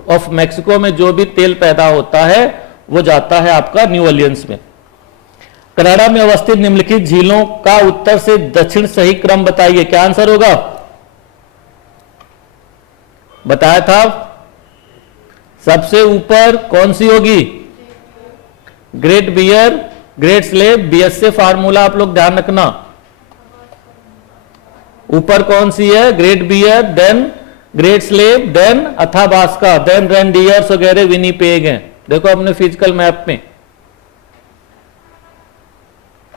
ऑफ मैक्सिको में जो भी तेल पैदा होता है वो जाता है आपका न्यू ऑर्लियंस में। कनाडा में अवस्थित निम्नलिखित झीलों का उत्तर से दक्षिण सही क्रम बताइए, क्या आंसर होगा? बताया था, सबसे ऊपर कौन सी होगी? Great Bear, Great Slave, BSA formula आप लोग ध्यान रखना। ऊपर कौन सी है? Great Bear, then Great Slave, then Athabasca, then Reindeers वगैरह विनीपेग हैं। देखो अपने फिजिकल मैप में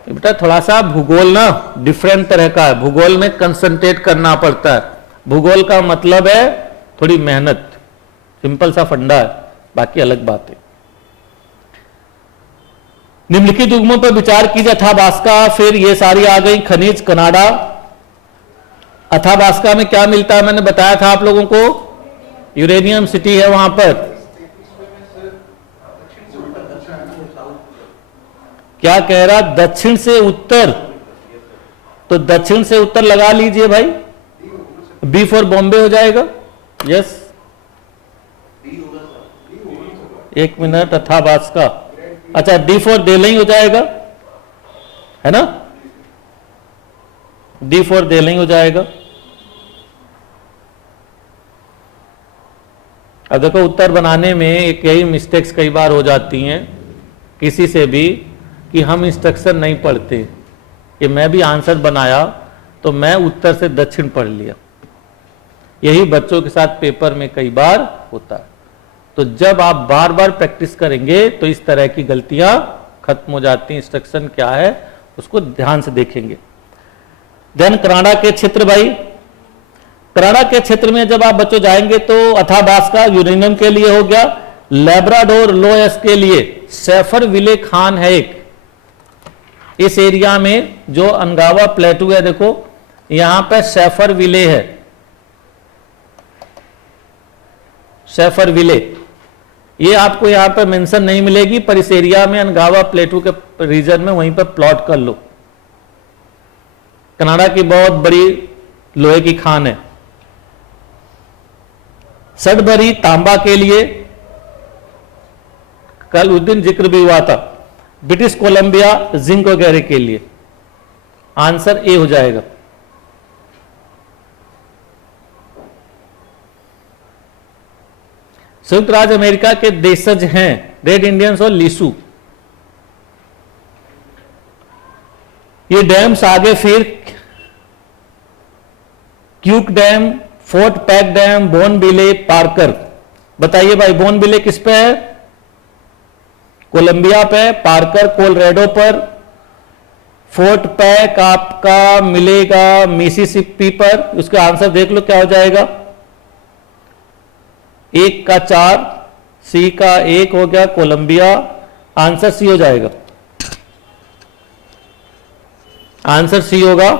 बेटा थोड़ा सा भूगोल ना डिफरेंट तरह का है, भूगोल में कंसंट्रेट करना पड़ता है। भूगोल का मतलब है थोड़ी मेहनत, सिंपल सा फंडा है, बाकी अलग बात है। निम्नलिखित उद्गमों पर विचार कीजिए, अथाबास्का, फिर ये सारी आ गई खनिज। कनाडा, अथाबास्का में क्या मिलता है मैंने बताया था आप लोगों को, यूरेनियम सिटी है वहां पर। क्या कह रहा? दक्षिण से उत्तर, तो दक्षिण से उत्तर लगा लीजिए भाई, बी फॉर बॉम्बे हो जाएगा। यस, एक मिनट, अथाबास्का, अच्छा डी फॉर देलई हो जाएगा, है ना, डी फॉर देलई हो जाएगा। अब देखो उत्तर बनाने में एक यही मिस्टेक्स कई बार हो जाती हैं किसी से भी, कि हम इंस्ट्रक्शन नहीं पढ़ते, कि मैं भी आंसर बनाया तो मैं उत्तर से दक्षिण पढ़ लिया। यही बच्चों के साथ पेपर में कई बार होता है। तो जब आप बार बार प्रैक्टिस करेंगे तो इस तरह की गलतियां खत्म हो जाती हैं। इंस्ट्रक्शन क्या है उसको ध्यान से देखेंगे। देन कनाडा के क्षेत्र भाई, कनाडा के क्षेत्र में जब आप बच्चों जाएंगे तो अथाबास्का यूरेनियम के लिए हो गया। लेब्राडोर लोएस के लिए सैफर विले खान है एक, इस एरिया में जो अंगावा प्लेटू है, देखो यहां पे सैफर विले है, सैफर विले, ये आपको यहां पर मेंशन नहीं मिलेगी, पर इस एरिया में अंगावा प्लेटू के रीजन में वहीं पर प्लॉट कर लो। कनाडा की बहुत बड़ी लोहे की खान है। सडबरी तांबा के लिए, कल उस दिन जिक्र भी हुआ था। ब्रिटिश कोलंबिया जिंक वगैरह के लिए। आंसर ए हो जाएगा। संयुक्त राज्य अमेरिका के देशज हैं रेड इंडियंस और लीसू। ये डैम्स आगे फिर quick dam, fort pack dam, Bonneville, Parker. बताइए भाई, बोनविले किस पे है? कोलंबिया पे। पार्कर कोलोराडो पर। फोर्ट पैक आपका मिलेगा मिसिसिपी पर। उसका आंसर देख लो क्या हो जाएगा। 1 का 4, सी का 1 हो गया, कोलंबिया। आंसर सी हो जाएगा। आंसर सी होगा।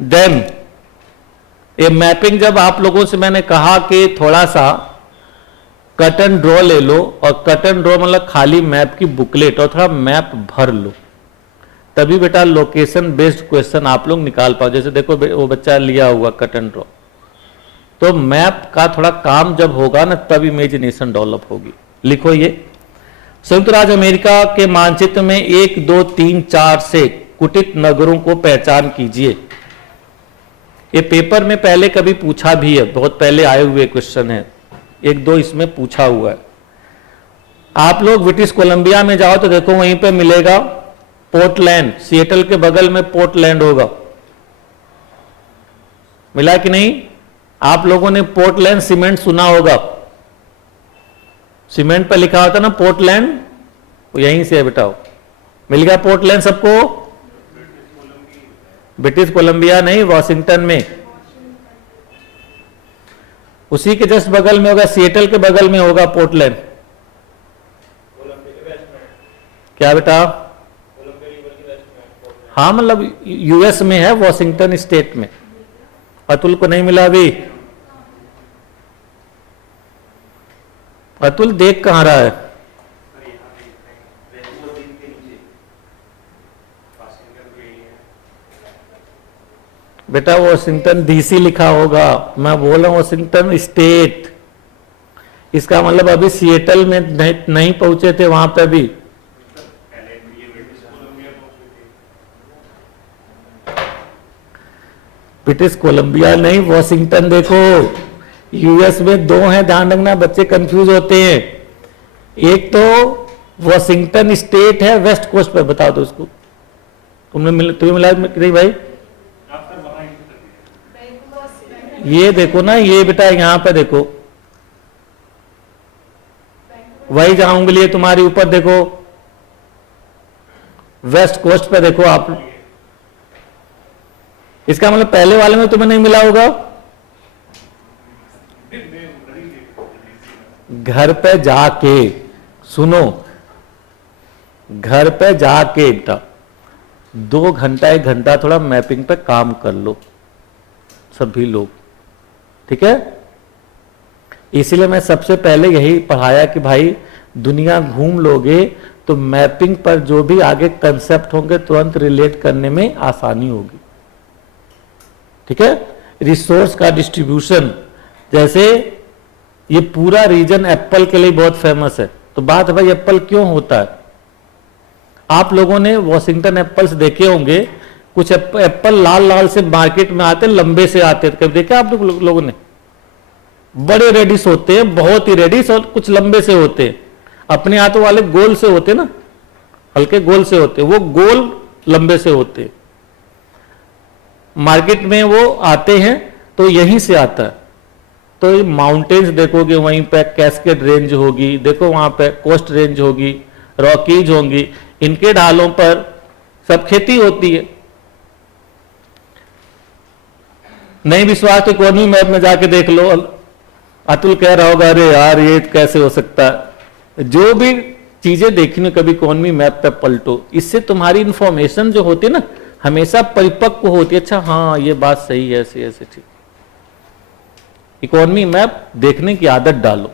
डैम, ये मैपिंग जब आप लोगों से मैंने कहा कि थोड़ा सा कट एंड ड्रॉ ले लो, और कट एंड ड्रॉ मतलब खाली मैप की बुकलेट और थोड़ा मैप भर लो, तभी बेटा लोकेशन बेस्ड क्वेश्चन आप लोग निकाल पाओ। जैसे देखो वो बच्चा लिया हुआ कट एंड ड्रॉ, तो मैप का थोड़ा काम जब होगा ना तब इमेजिनेशन डेवलप होगी। लिखो ये, संयुक्त राज्य अमेरिका के मानचित्र में 1, 2, 3, 4 से कुटित नगरों को पहचान कीजिए। ये पेपर में पहले कभी पूछा भी है, बहुत पहले आए हुए क्वेश्चन है, 1, 2 इसमें पूछा हुआ है। आप लोग ब्रिटिश कोलंबिया में जाओ तो देखो वहीं पे मिलेगा पोर्टलैंड, सिएटल के बगल में पोर्टलैंड होगा। मिला कि नहीं? आप लोगों ने पोर्टलैंड सीमेंट सुना होगा, सीमेंट पर लिखा होता ना पोर्टलैंड, यहीं से है बेटा। मिल गया पोर्टलैंड सबको? ब्रिटिश कोलंबिया नहीं, वॉशिंगटन में। उसी के जस्ट बगल में होगा, सिएटल के बगल में होगा पोर्टलैंड। क्या बेटा? हाँ मतलब यूएस में है, वॉशिंगटन स्टेट में। अतुल को नहीं मिला अभी? अतुल देख कहां रहा है? बेटा वॉशिंगटन डीसी लिखा होगा, मैं बोल रहा हूं वॉशिंगटन स्टेट। इसका मतलब अभी सिएटल में नहीं पहुंचे थे वहां पे भी। ब्रिटिश कोलंबिया नहीं, वॉशिंगटन। देखो यूएस में 2 हैं, ध्यान रखना, बच्चे कंफ्यूज होते हैं। एक तो वॉशिंगटन स्टेट है वेस्ट कोस्ट पे, बता दो उसको। तुम्हें मिला नहीं भाई? ये देखो ना, ये बेटा यहां पे देखो, वही जहां उंगली है तुम्हारी ऊपर देखो, वेस्ट कोस्ट पे देखो आप। इसका मतलब पहले वाले में तुम्हें नहीं मिला होगा। घर पे जाके सुनो, घर पे जाके बेटा 2 घंटा 1 घंटा थोड़ा मैपिंग पे काम कर लो सभी लोग, ठीक है? इसीलिए मैं सबसे पहले यही पढ़ाया कि भाई दुनिया घूम लोगे तो मैपिंग पर जो भी आगे कंसेप्ट होंगे तुरंत रिलेट करने में आसानी होगी, ठीक है? रिसोर्स का डिस्ट्रीब्यूशन, जैसे ये पूरा रीजन एप्पल के लिए बहुत फेमस है, तो बात है भाई एप्पल क्यों होता है? आप लोगों ने वॉशिंगटन एप्पल्स देखे होंगे, कुछ एप्पल लाल लाल से मार्केट में आते, लंबे से आते, कभी देखे आप लोगों ने? बड़े रेडिस होते हैं, बहुत ही रेडिस, और कुछ लंबे से होते हैं। अपने हाथों वाले गोल से होते ना, हल्के गोल से होते, वो गोल लंबे से होते। मार्केट में वो आते हैं तो यहीं से आता है। तो ये माउंटेन्स देखोगे, वहीं पे कैस्केड रेंज होगी, देखो वहां पे कोस्ट रेंज होगी, रॉकीज होंगी, इनके ढालों पर सब खेती होती है। नहीं विश्वास तो इकोनॉमी मैप में जाके देख लो। अतुल कह रहा होगा अरे यार ये कैसे हो सकता है? जो भी चीजें देखनी कभी इकोनॉमी मैप पे पलटो, इससे तुम्हारी इंफॉर्मेशन जो होती है ना हमेशा परिपक्व होती है। अच्छा हाँ ये बात सही है, ऐसे ऐसे, ठीक। इकोनॉमी मैप देखने की आदत डालो,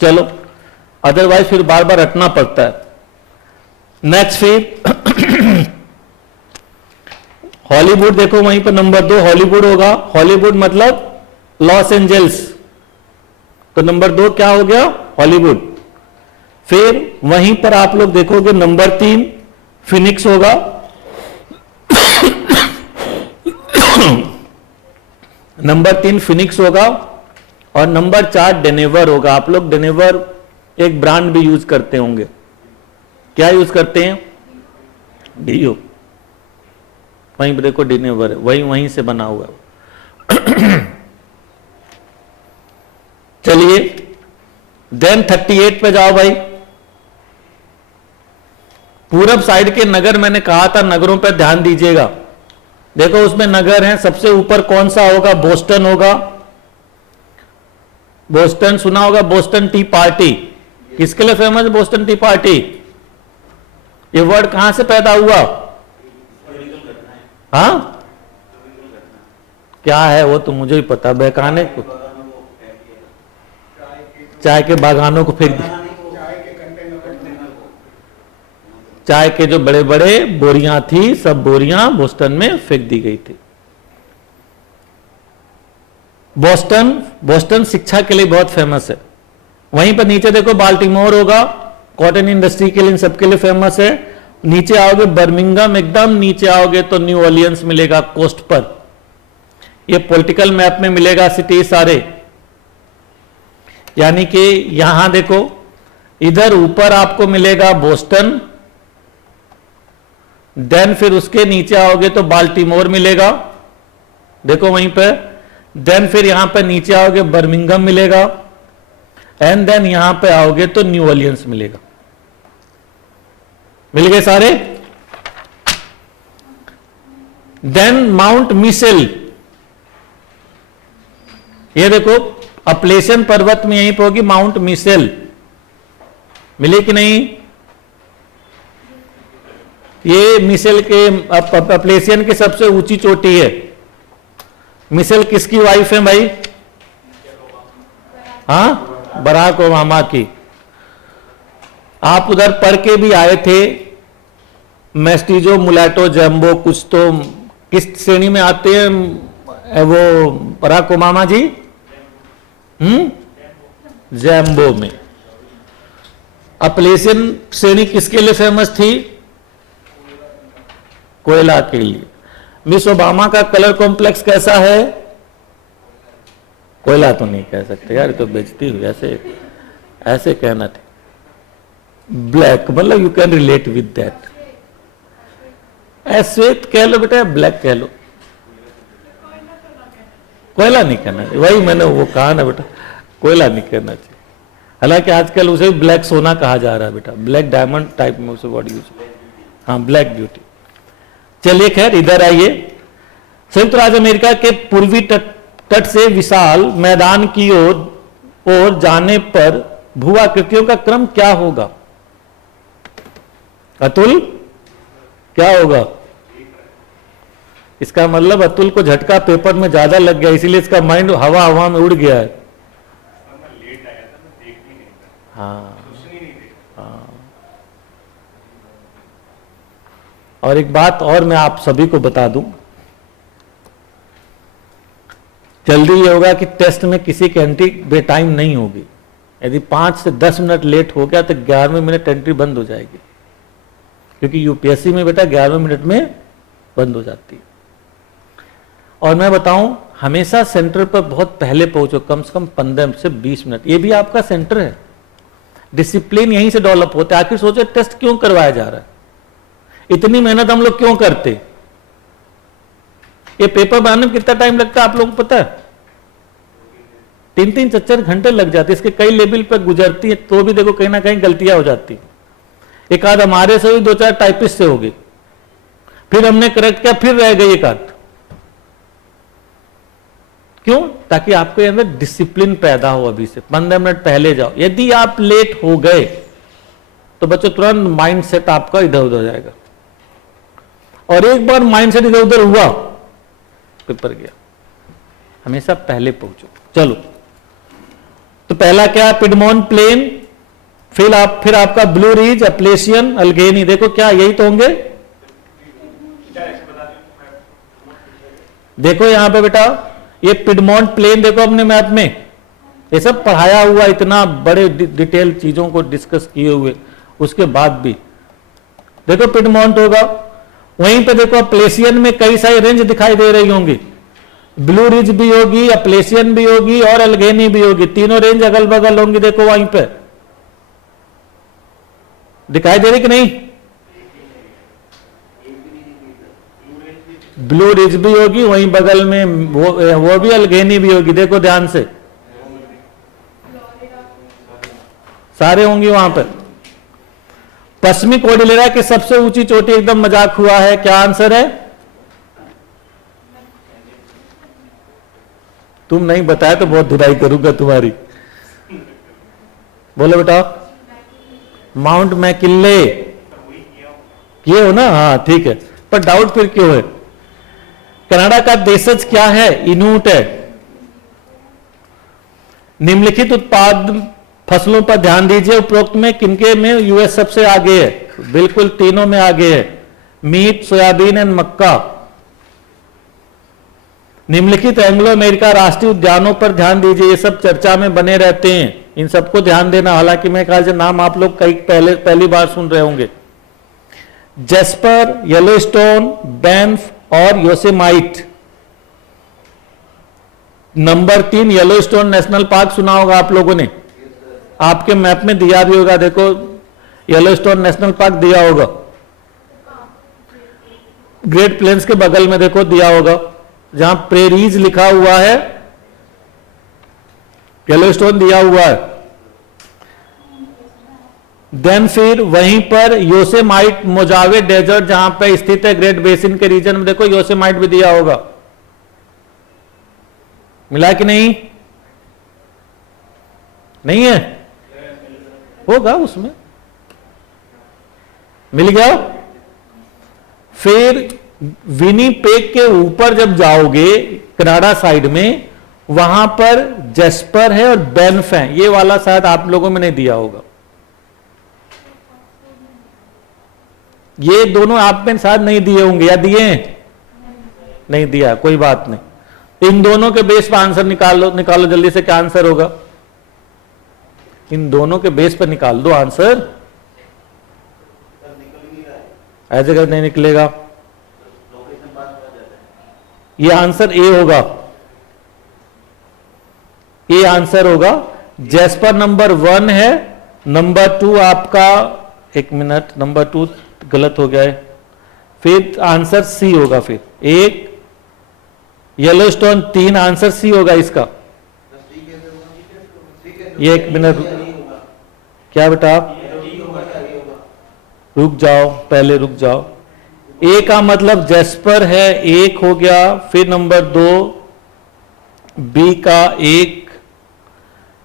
चलो, अदरवाइज फिर बार बार रटना पड़ता है। नेक्स्ट फिर हॉलीवुड देखो, वहीं पर नंबर 2 हॉलीवुड होगा। हॉलीवुड मतलब लॉस एंजल्स, तो नंबर 2 क्या हो गया? हॉलीवुड। फिर वहीं पर आप लोग देखोगे नंबर 3 फिनिक्स होगा। नंबर 3 फिनिक्स होगा और नंबर 4 डेनेवर होगा। आप लोग डेनेवर एक ब्रांड भी यूज करते होंगे। क्या यूज करते हैं? डीओ। वहीं पर देखो डेनेवर है, वहीं से बना हुआ है। चलिए देन 38 पे जाओ भाई। पूरब साइड के नगर, मैंने कहा था नगरों पर ध्यान दीजिएगा। देखो उसमें नगर हैं, सबसे ऊपर कौन सा होगा? बोस्टन होगा। बोस्टन सुना होगा, बोस्टन टी पार्टी। किसके लिए फेमस है बोस्टन टी पार्टी? ये वर्ड कहां से पैदा हुआ? हाँ क्या है वो तो मुझे ही पता। बहकाने को, चाय के बागानों को फेंक दिया। चाय के जो बड़े बड़े बोरियां थी, सब बोरियां बोस्टन में फेंक दी गई थी। बोस्टन शिक्षा के लिए बहुत फेमस है। वहीं पर नीचे देखो बाल्टीमोर होगा, कॉटन इंडस्ट्री के लिए, इन सबके लिए फेमस है। नीचे आओगे बर्मिंघम, एकदम नीचे आओगे तो न्यू ऑर्लियंस मिलेगा कोस्ट पर। ये पॉलिटिकल मैप में मिलेगा सिटी सारे। यानी कि यहां देखो, इधर ऊपर आपको मिलेगा बोस्टन, देन फिर उसके नीचे आओगे तो बाल्टीमोर मिलेगा, देखो वहीं पे। देन फिर यहां पे नीचे आओगे बर्मिंघम मिलेगा, एंड देन यहां पे आओगे तो न्यू ऑर्लियंस मिलेगा। मिल गए सारे। देन माउंट मिशेल, ये देखो अपलेशियन पर्वत में यहीं पे होगी माउंट मिशेल। मिले कि नहीं? ये मिशेल के अपलेशियन की सबसे ऊंची चोटी है। मिशेल किसकी वाइफ है भाई? हाँ, बराक ओबामा की। आप उधर पढ़ के भी आए थे, मेस्टिजो, मुलाटो, जैम्बो, कुछ तो किस श्रेणी में आते हैं वो बराक ओबामा जी? जैम्बो में। अपलेशियन श्रेणी किसके लिए फेमस थी? कोयला के लिए। मिस ओबामा का कलर कॉम्प्लेक्स कैसा है? कोयला तो नहीं कह सकते यार, तो बेइज्जती हुई। ऐसे कहना था, ब्लैक, मतलब you can relate with that. श्वेत कह लो बेटा, ब्लैक कह लो, कोयला नहीं कहना चाहिए। वही मैंने वो कहा ना बेटा, कोयला नहीं कहना चाहिए। हालांकि आजकल उसे ब्लैक सोना कहा जा रहा है बेटा, ब्लैक डायमंड टाइप में उसे वर्ड यूज। हाँ, ब्लैक ब्यूटी। चलिए खैर इधर आइए। संयुक्त राज्य अमेरिका के पूर्वी तट से विशाल मैदान की ओर जाने पर भू-आकृतियों का क्रम क्या होगा? अतुल, क्या होगा? इसका मतलब अतुल को झटका पेपर में ज्यादा लग गया, इसीलिए इसका माइंड हवा में उड़ गया है। लेट आया था, मैं देख भी नहीं था। हाँ, कुछ नहीं देखा। हाँ। और एक बात और मैं आप सभी को बता दूं, जल्दी ये होगा कि टेस्ट में किसी की एंट्री बेटाइम नहीं होगी। यदि 5 से 10 मिनट लेट हो गया तो 11वें मिनट एंट्री बंद हो जाएगी, क्योंकि यूपीएससी में बेटा 11वें मिनट में बंद हो जाती है। और मैं बताऊं, हमेशा सेंटर पर बहुत पहले पहुंचो, कम से कम 15 से 20 मिनट। ये भी आपका सेंटर है, डिसिप्लिन यहीं से डेवलप होता है। आखिर सोचो टेस्ट क्यों करवाया जा रहा है, इतनी मेहनत हम लोग क्यों करते? ये पेपर बनाने में कितना टाइम लगता है आप लोगों को पता है? 3-3, 4-4 घंटे लग जाते। इसके कई लेवल पर गुजरती है, तो भी देखो कहीं ना कहीं गलतियां हो जाती। एक आध हमारे से भी 2-4 टाइपिस्ट से हो गई, फिर हमने करेक्ट किया, फिर रह गई एक आध। क्यों? ताकि आपके अंदर डिसिप्लिन पैदा हो। अभी से 15 मिनट पहले जाओ। यदि आप लेट हो गए तो बच्चों तुरंत माइंड सेट आपका इधर उधर जाएगा, और एक बार माइंड सेट इधर उधर हुआ, पेपर गया। हमेशा पहले पहुंचो। चलो, तो पहला क्या? पिडमोन प्लेन, फिर आपका ब्लू रिज, अपलेशियन, अल्गेनी। देखो क्या यही तो होंगे? देखो यहां पे बेटा, ये पिडमोंट प्लेन देखो अपने मैप में, ये सब पढ़ाया हुआ, इतना बड़े डिटेल चीजों को डिस्कस किए हुए, उसके बाद भी देखो पिडमोंट होगा। वहीं पे देखो प्लेसियन में कई सारी रेंज दिखाई दे रही होंगी, ब्लू रिज भी होगी, प्लेसियन भी होगी और अल्गेनी भी होगी, तीनों रेंज अगल बगल होंगी। देखो वहीं पे दिखाई दे रही कि नहीं? ब्लू रिज भी होगी, वहीं बगल में वो भी अल्गेनी भी होगी। देखो ध्यान से, सारे होंगे वहां पर। पश्चिमी कोर्डिलेरा की सबसे ऊंची चोटी एकदम मजाक हुआ है, क्या आंसर है? तुम नहीं बताया तो बहुत धुलाई करूंगा तुम्हारी। बोलो बेटा। माउंट मैकिन्ले किए हो ना? हाँ ठीक है, पर डाउट फिर क्यों है? कनाडा का देशज क्या है? इनूट है। निम्नलिखित उत्पाद फसलों पर ध्यान दीजिए, उपरोक्त में किनके में यूएस सबसे आगे है? बिल्कुल तीनों में आगे है, मीट, सोयाबीन एंड मक्का। निम्नलिखित एंग्लो अमेरिका राष्ट्रीय उद्यानों पर ध्यान दीजिए, ये सब चर्चा में बने रहते हैं, इन सबको ध्यान देना। हालांकि मैं ख्याल से नाम आप लोग कई पहली बार सुन रहे होंगे। जेस्पर, येलोस्टोन, बैंफ और Yosemite. Number 3 Yellowstone national park सुना होगा आप लोगों ने, आपके मैप में दिया भी होगा। देखो येलोस्टोन नेशनल पार्क दिया होगा, ग्रेट प्लेन्स के बगल में देखो दिया होगा, जहां प्रेरीज लिखा हुआ है, येलोस्टोन दिया हुआ है। देन फिर वहीं पर योसेमाइट मोजावे डेजर्ट जहां पे स्थित है ग्रेट बेसिन के रीजन में, देखो योसेमाइट भी दिया होगा। मिला कि नहीं? नहीं है? होगा उसमें, मिल गया। फिर विनीपेग के ऊपर जब जाओगे कनाडा साइड में, वहां पर जेस्पर है और बैंफ है, ये वाला शायद आप लोगों में नहीं दिया होगा। ये दोनों आप में शायद नहीं दिए होंगे, या दिए हैं? नहीं दिया, कोई बात नहीं। इन दोनों के बेस पर आंसर निकालो जल्दी से, क्या आंसर होगा? इन दोनों के बेस पर निकाल दो आंसर। ऐसे कर नहीं निकलेगा, ये आंसर ए होगा, ए आंसर होगा। जेस्पर नंबर 1 है, नंबर 2 आपका, एक मिनट, नंबर 2 गलत हो गया है, फिर आंसर सी होगा। फिर एक येलोस्टोन 3, आंसर सी होगा इसका। ये एक मिनट, क्या बेटा? रुक जाओ, पहले रुक जाओ। ए का मतलब जेस्पर है, 1 हो गया। फिर नंबर 2 बी का 1,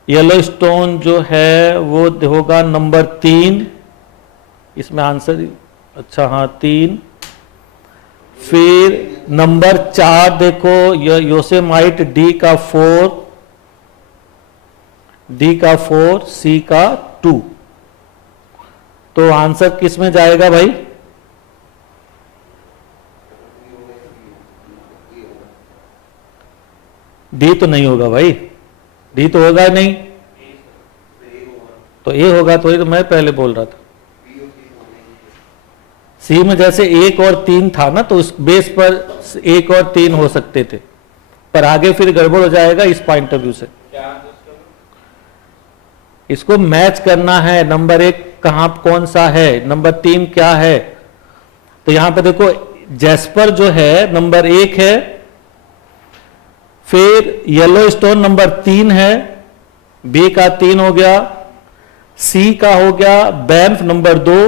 येलोस्टोन जो है वो होगा नंबर 3, इसमें आंसर, अच्छा हाँ 3। फिर नंबर 4 देखो योसेमाइट, डी का 4, डी का 4, सी का 2। तो आंसर किस में जाएगा भाई? डी तो नहीं होगा भाई, डी तो होगा नहीं, तो ए होगा। तो ये तो मैं पहले बोल रहा था, सी में जैसे 1 और 3 था ना, तो उस बेस पर 1 और 3 हो सकते थे, पर आगे फिर गड़बड़ हो जाएगा इस पॉइंट ऑफ व्यू से। इसको मैच करना है, नंबर 1 कहां कौन सा है, नंबर 3 क्या है। तो यहां पे देखो जेस्पर जो है नंबर 1 है, फिर येलोस्टोन नंबर 3 है, बी का 3 हो गया, सी का हो गया, बैंफ नंबर 2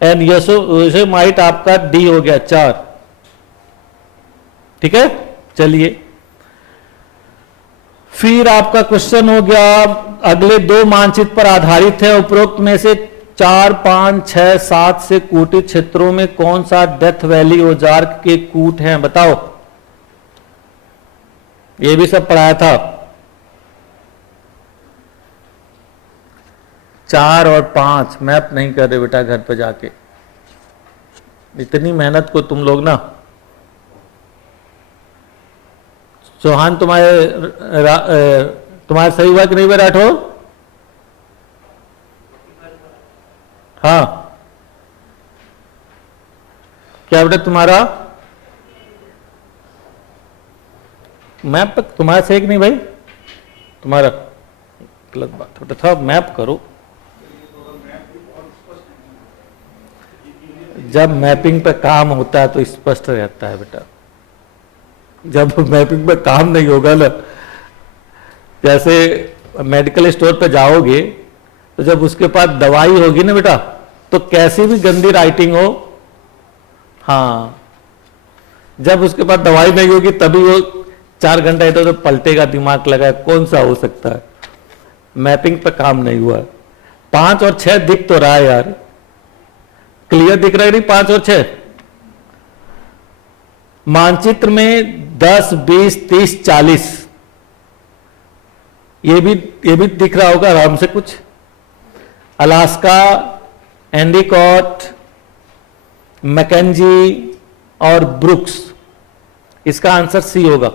एंड योसेमाइट आपका डी हो गया 4। ठीक है, चलिए फिर आपका क्वेश्चन हो गया, अगले 2 मानचित्र पर आधारित है। उपरोक्त में से 4, 5, 6, 7 से कूटित क्षेत्रों में कौन सा डेथ वैली औजार्क के कूट हैं? बताओ। ये भी सब पढ़ाया था। 4 और 5 मैप नहीं कर रहे बेटा, घर पे जाके इतनी मेहनत को तुम लोग ना। चौहान तुम्हारे सही हुआ कि नहीं बे राठौर? हाँ क्या बेटा तुम्हारा मैप तुम्हारा सही कि नहीं भाई? तुम्हारा गलत बात है, थोड़ा मैप करो। जब मैपिंग पे काम होता है तो स्पष्ट रहता है बेटा, जब मैपिंग पे काम नहीं होगा ना, जैसे मेडिकल स्टोर पे जाओगे तो जब उसके पास दवाई होगी ना बेटा, तो कैसी भी गंदी राइटिंग हो, हाँ, जब उसके पास दवाई नहीं होगी तभी वो 4 घंटा तो पलटेगा, दिमाग लगा कौन सा हो सकता है। मैपिंग पे काम नहीं हुआ। 5 और 6 दिख तो रहा है यार, क्लियर दिख रहा है नहीं? 5 और 6 मानचित्र में 10, 20, 30, 40 ये भी दिख रहा होगा आराम से कुछ। अलास्का, एंडीकॉट, मैकेंजी और ब्रुक्स, इसका आंसर सी होगा।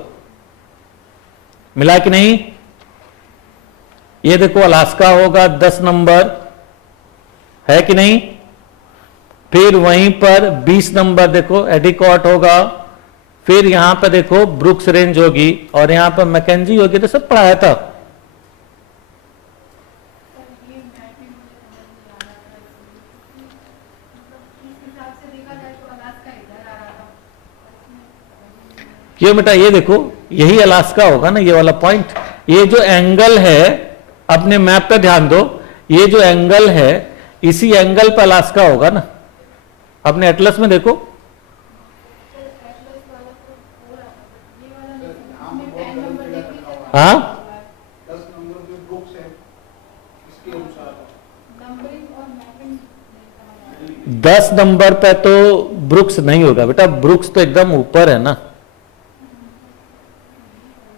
मिला कि नहीं? ये देखो अलास्का होगा 10 नंबर, है कि नहीं? फिर वहीं पर 20 नंबर देखो एडिकॉट होगा, फिर यहां पर देखो ब्रुक्स रेंज होगी और यहां पर मैकेंजी होगी। तो सब पढ़ाया था। क्यों बेटा? ये देखो यही अलास्का होगा ना, ये वाला पॉइंट। ये जो एंगल है, अपने मैप पे ध्यान दो, ये जो एंगल है इसी एंगल पे अलास्का होगा ना। अपने एटलस में देखो, हाँ 10 नंबर जो बुक्स है इसके अनुसार 10 नंबर पे तो ब्रुक्स नहीं होगा बेटा, ब्रुक्स तो एकदम ऊपर है ना।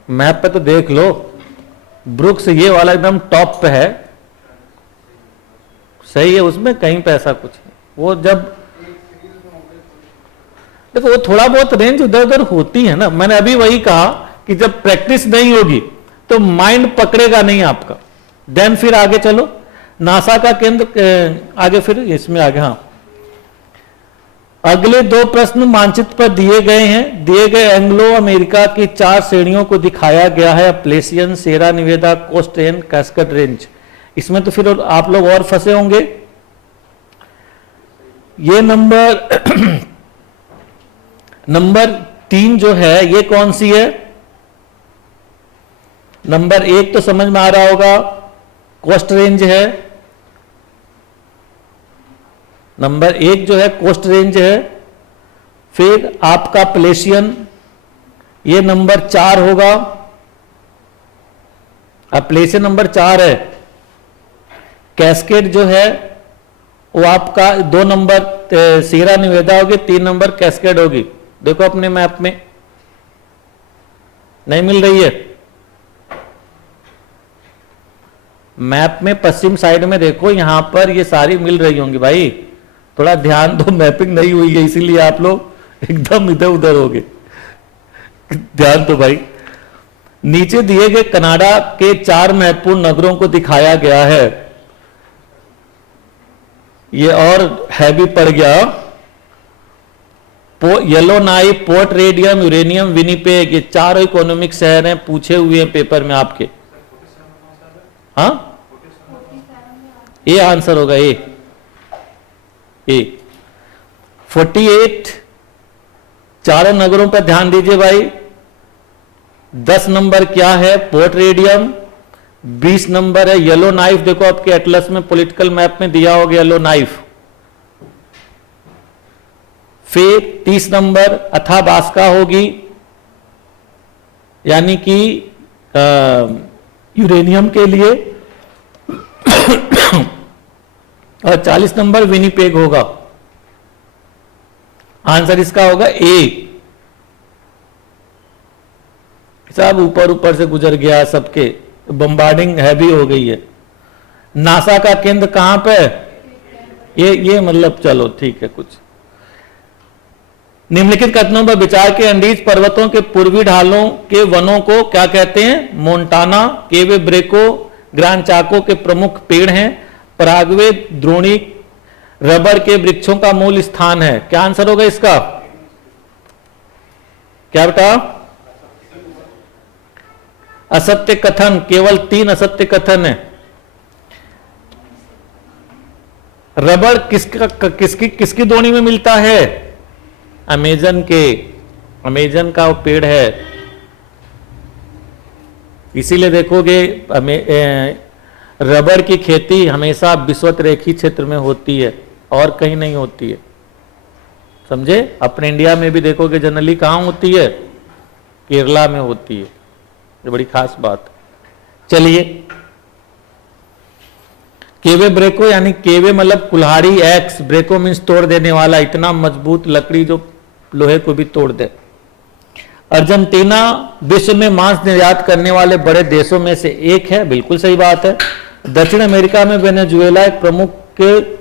मैप पे तो देख लो, ब्रुक्स ये वाला एकदम टॉप पे है, सही है, उसमें कहीं पे ऐसा कुछ है। वो जब देखो वो थोड़ा बहुत रेंज उधर उधर होती है ना। मैंने अभी वही कहा कि जब प्रैक्टिस नहीं होगी तो माइंड पकड़ेगा नहीं आपका। देन फिर आगे चलो, नासा का केंद्र आगे, फिर इसमें आगे। हाँ, अगले 2 प्रश्न मानचित्र पर दिए गए हैं। दिए गए एंग्लो अमेरिका की 4 श्रेणियों को दिखाया गया है, प्लेसियन, Sierra Nevada, Coast Range, Cascade Range. इसमें तो फिर आप लोग और फंसे होंगे। ये नंबर 3 जो है ये कौन सी है? नंबर 1 तो समझ में आ रहा होगा, कोस्ट रेंज है। नंबर 1 जो है कोस्ट रेंज है। फिर आपका प्लेशियन, ये नंबर 4 होगा। अब प्लेशियन नंबर 4 है। कैस्केड जो है वो आपका 2 नंबर सीरा निवेदा होगी, 3 नंबर कैस्केड होगी। देखो अपने मैप में नहीं मिल रही है। मैप में पश्चिम साइड में देखो, यहां पर ये सारी मिल रही होंगी भाई। थोड़ा ध्यान दो, मैपिंग नहीं हुई है इसीलिए आप लोग एकदम इधर उधर हो गए। ध्यान दो भाई। नीचे दिए गए कनाडा के 4 महत्वपूर्ण नगरों को दिखाया गया है। ये और हैवी पड़ गया। Yellow knife, port radium, uranium, Winnipeg, ये 4 इकोनॉमिक शहर हैं, पूछे हुए हैं पेपर में आपके। हाँ, ये आंसर होगा ए। 48 4 नगरों पर ध्यान दीजिए भाई। 10 नंबर क्या है? Port radium. 20 नंबर है येलो नाइफ। देखो आपके एटलस में, पॉलिटिकल मैप में दिया होगा येलो नाइफ। फिर 30 नंबर अथाबास्का होगी, यानी कि यूरेनियम के लिए। और 40 नंबर विनिपेग होगा। आंसर इसका होगा ए। सब ऊपर ऊपर से गुजर गया, सबके बम्बार्डिंग हैवी हो गई है। नासा का केंद्र कहां पे? ये मतलब चलो ठीक है। कुछ निम्नलिखित कथनों पर विचार के एंडीज पर्वतों के पूर्वी ढालों के वनों को क्या कहते हैं? मोन्टाना, केवे ब्रेको, ग्रांड चाको के प्रमुख पेड़ हैं। पराग्वे, द्रोणी, रबर के वृक्षों का मूल स्थान है। क्या आंसर होगा इसका? क्या बेटा? असत्य कथन, केवल 3 असत्य कथन है। रबर किसकी दोनी में मिलता है? अमेजन के, अमेजन का वो पेड़ है। इसीलिए देखोगे रबर की खेती हमेशा विषुवत रेखी क्षेत्र में होती है और कहीं नहीं होती है, समझे? अपने इंडिया में भी देखोगे जनरली कहां होती है? केरला में होती है। ये बड़ी खास बात। चलिए, केवे ब्रेको यानी केवे मतलब कुल्हाड़ी, एक्स, ब्रेको मीन्स तोड़ देने वाला, इतना मजबूत लकड़ी जो लोहे को भी तोड़ दे। अर्जेंटीना विश्व में मांस निर्यात करने वाले बड़े देशों में से एक है, बिल्कुल सही बात है। दक्षिण अमेरिका में वेनेजुएला एक प्रमुख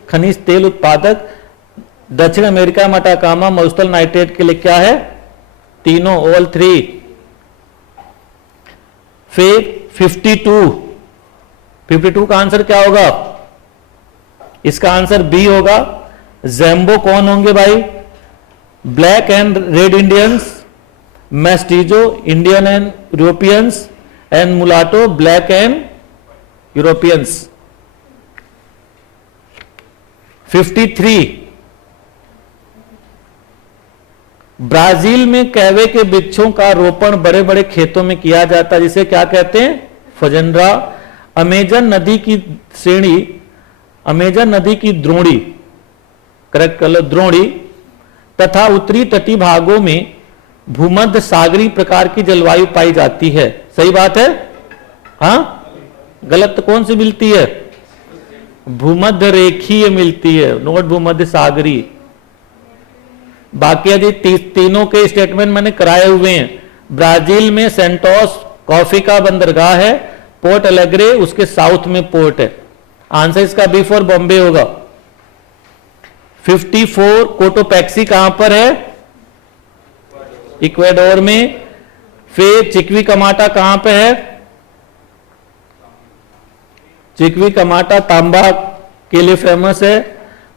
खनिज तेल उत्पादक। दक्षिण अमेरिका में अटाकामा मरुस्थल नाइट्रेट के लिए क्या है? तीनों, ऑल 3। फिर 52 का आंसर क्या होगा? इसका आंसर बी होगा। जैम्बो कौन होंगे भाई? Black and red Indians, mestizo Indian and Europeans, and mulatto black and Europeans. 53 Brazil में कैवे के वृक्षों का रोपण बड़े बड़े खेतों में किया जाता है, जिसे क्या कहते हैं? फजंद्रा। अमेजन नदी की श्रेणी, अमेजन नदी की द्रोणी, करेक्ट कर लो, द्रोणी तथा उत्तरी तटीय भागों में भूमध्य सागरी प्रकार की जलवायु पाई जाती है। सही बात है? हाँ, गलत कौन सी मिलती है? भूमध्य रेखीय मिलती है, नोट भूमध्य सागरी। बाकी यदि तीनों के स्टेटमेंट मैंने कराए हुए हैं। ब्राजील में सेंटोस कॉफी का बंदरगाह है, पोर्ट एलेग्रे उसके साउथ में पोर्ट है। आंसर इसका बी फॉर बॉम्बे होगा। 54 कोटोपैक्सी कहां पर है? इक्वेडोर में। फिर चिकवी कमाटा कहां पे है? चिकवी कमाटा तांबा के लिए फेमस है।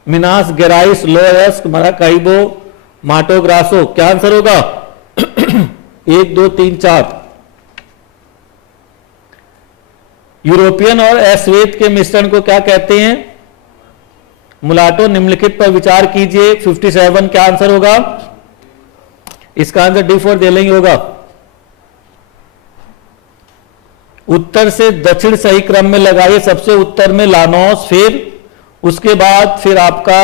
मिनास गेराइस, लोएस्क, मराकाइबो, माटो ग्रासो। क्या आंसर होगा? 1 2 3 4। यूरोपियन और एश्वेत के मिश्रण को क्या कहते हैं? मुलाटो। निम्नलिखित पर विचार कीजिए। 57 क्या आंसर होगा? इसका आंसर डी फॉर देलेंगे होगा। उत्तर से दक्षिण सही क्रम में लगाइए। सबसे उत्तर में लानोस, फिर उसके बाद फिर आपका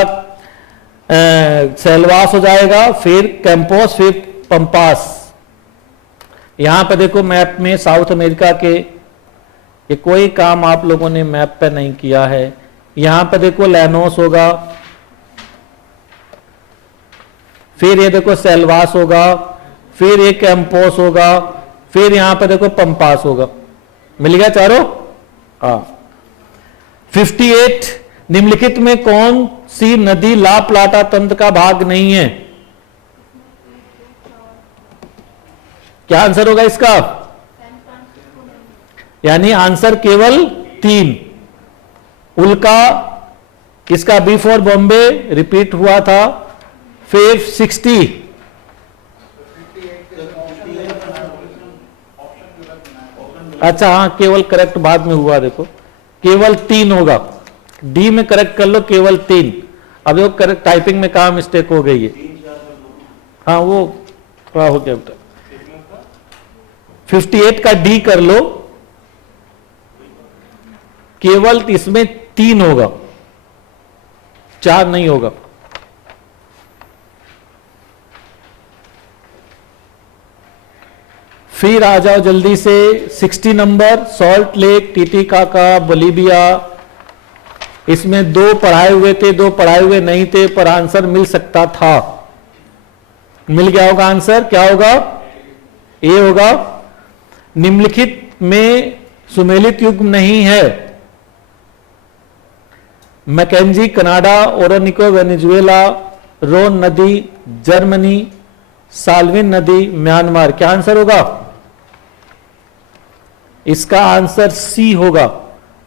सेल्वास हो जाएगा, फिर कैंपोस, फिर पंपास। यहां पर देखो मैप में साउथ अमेरिका के, ये कोई काम आप लोगों ने मैप पे नहीं किया है। यहां पर देखो लैनोस होगा, फिर ये देखो सेल्वास होगा, फिर ये कैंपोस होगा, फिर यहां पर देखो पंपास होगा। मिल गया चारों? हाँ। 58 निम्नलिखित में कौन सी नदी ला प्लाटा तंत्र का भाग नहीं है? क्या आंसर होगा इसका? यानी आंसर केवल 3। उल्का, इसका बी फॉर बॉम्बे रिपीट हुआ था। फिर 60 अच्छा, हाँ केवल करेक्ट बाद में हुआ। देखो केवल 3 होगा, डी में करेक्ट कर लो, केवल 3। अब देखो करेक्ट टाइपिंग में कहां मिस्टेक हो गई है। हाँ वो थोड़ा हो गया बेटा। 58 का डी कर लो, केवल इसमें 3 होगा, 4 नहीं होगा। फिर आ जाओ जल्दी से 60 number, salt lake, Titicaca, Bolivia. इसमें 2 पढ़ाए हुए थे, 2 पढ़ाए हुए नहीं थे, पर आंसर मिल सकता था। मिल गया होगा आंसर। क्या होगा? ए होगा। निम्नलिखित में सुमेलित युग नहीं है। मैकेंजी कनाडा, ओरोनिको वेनेजुएला, रोन नदी जर्मनी, साल्विन नदी म्यांमार। क्या आंसर होगा? इसका आंसर सी होगा।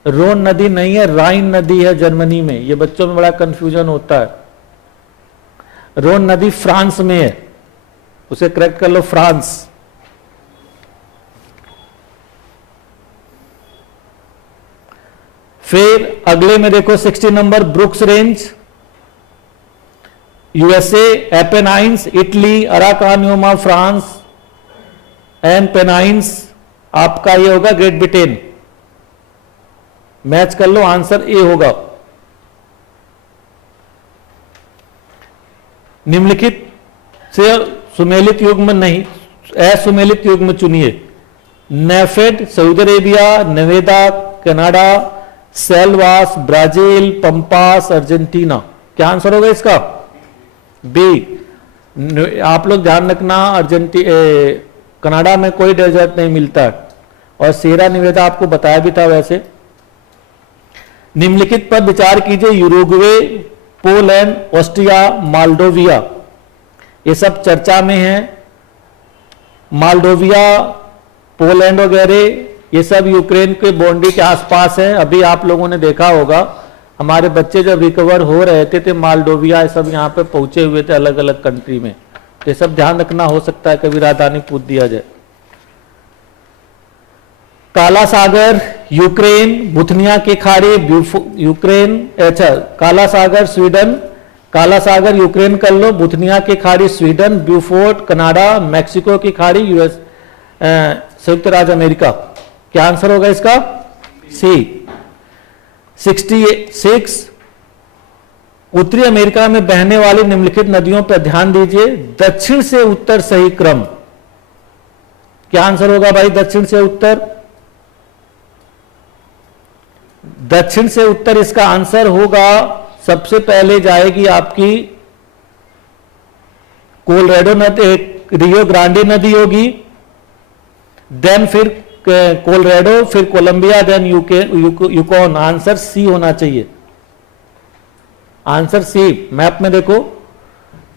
रोन नदी नहीं है, राइन नदी है जर्मनी में। ये बच्चों में बड़ा कंफ्यूजन होता है। रोन नदी फ्रांस में है, उसे करेक्ट कर लो, फ्रांस। फिर अगले में देखो 60 number, Brooks Range, USA, Apennines Italy, Arakan Yoma France, and Pennines आपका ये होगा ग्रेट ब्रिटेन। मैच कर लो, आंसर ए होगा। निम्नलिखित से सुमेलित युग्म नहीं, असुमेलित युग्म चुनिए। Nefud Saudi Arabia, Nevada Canada, Selvas Brazil, Pampas Argentina. क्या आंसर होगा इसका? बी। आप लोग ध्यान रखना, कनाडा में कोई डेजर्ट नहीं मिलता है, और सेरा निवेदा आपको बताया भी था वैसे। निम्नलिखित पर विचार कीजिए, यूरुग्वे, पोलैंड, ऑस्ट्रिया, माल्डोविया, ये सब चर्चा में है। माल्डोविया, पोलैंड वगैरह ये सब यूक्रेन के बाउंड्री के आसपास है। अभी आप लोगों ने देखा होगा, हमारे बच्चे जब रिकवर हो रहे थे माल्डोविया ये सब यहाँ पे पहुंचे हुए थे अलग अलग कंट्री में। तो ये सब ध्यान रखना, हो सकता है कभी राजधानी पूछ दिया जाए। काला सागर यूक्रेन, बुथनिया की खाड़ी यूक्रेन, अच्छा काला सागर स्वीडन, काला सागर यूक्रेन कर लो, बुथनिया की खाड़ी स्वीडन, ब्यूफोर्ट कनाडा, मैक्सिको की खाड़ी यूएस संयुक्त राज्य अमेरिका। क्या आंसर होगा इसका? सी। 66 उत्तरी अमेरिका में बहने वाली निम्नलिखित नदियों पर ध्यान दीजिए, दक्षिण से उत्तर सही क्रम। क्या आंसर होगा भाई दक्षिण से उत्तर? दक्षिण से उत्तर इसका आंसर होगा, सबसे पहले जाएगी आपकी कोलोराडो नदी, रियो ग्रांडे नदी होगी, देन फिर कोलोराडो, फिर Columbia, then Yukon. Answer C होना चाहिए, आंसर सी। मैप में देखो,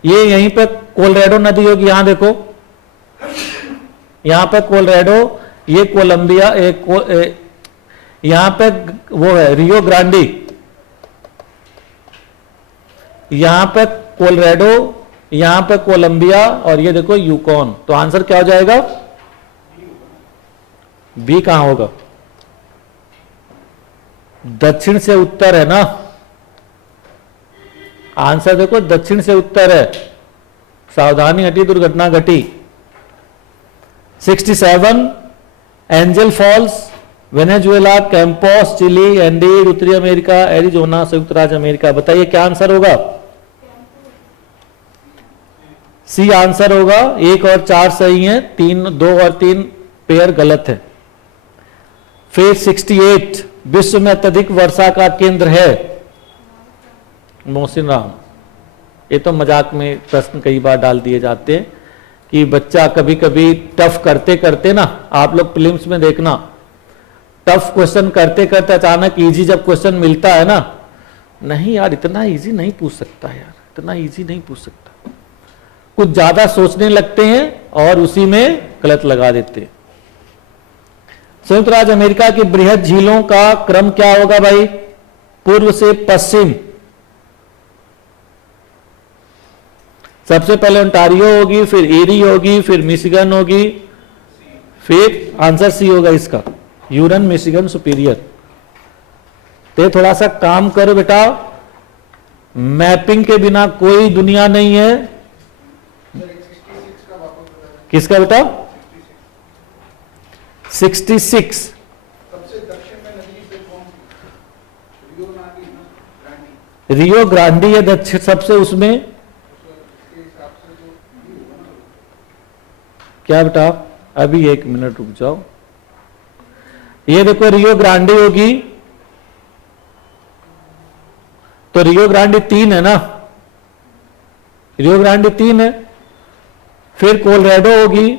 ये यहीं पे कोलोराडो नदी होगी, यहां देखो, यहां पे कोलोराडो, ये कोलंबिया, यहां पे वो है रियो ग्रांडी, यहां पे कोलोराडो, यहां पे कोलंबिया, और ये देखो यूकॉन। तो आंसर क्या हो जाएगा? बी कहां होगा? दक्षिण से उत्तर है ना, आंसर देखो दक्षिण से उत्तर है। सावधानी हटी, दुर्घटना घटी। 67 Angel Falls, Venezuela, Campos, Chile, एंडीड, उत्तरी अमेरिका, एरिजोना, संयुक्त राज्य अमेरिका। बताइए क्या आंसर होगा? सी आंसर होगा। 1 और 4 सही है, 2 और 3 पेयर गलत है। फिर 68 विश्व में अत्यधिक वर्षा का केंद्र है? मोहसिन राम। ये तो मजाक में प्रश्न कई बार डाल दिए जाते हैं कि बच्चा कभी कभी टफ करते करते ना, आप लोग फिल्म्स में देखना, टफ क्वेश्चन करते करते अचानक इजी जब क्वेश्चन मिलता है ना, नहीं यार इतना इजी नहीं पूछ सकता, यार इतना इजी नहीं पूछ सकता, कुछ ज्यादा सोचने लगते हैं और उसी में गलत लगा देते हैं। संयुक्त राज्य अमेरिका की बृहद झीलों का क्रम क्या होगा भाई? पूर्व से पश्चिम। सबसे पहले ओंटारियो होगी, फिर एरी होगी, फिर मिशिगन होगी, फिर आंसर सी होगा इसका, यूरन मिशिगन सुपीरियर। तो थोड़ा सा काम करो बेटा, मैपिंग के बिना कोई दुनिया नहीं है। किसका बेटा? 66 सबसे दक्षिण में नदी से कौन सी? ग्रांडी। रियो ग्रांडी है दक्षिण सबसे, उसमें इसके हिसाब से तो ये होगा ना। क्या बेटा? अभी 1 मिनट रुक जाओ। ये देखो रियो ग्रांडी होगी, तो रियो ग्रांडी 3 है ना, रियो ग्रांडी 3 है। फिर कोलोराडो होगी,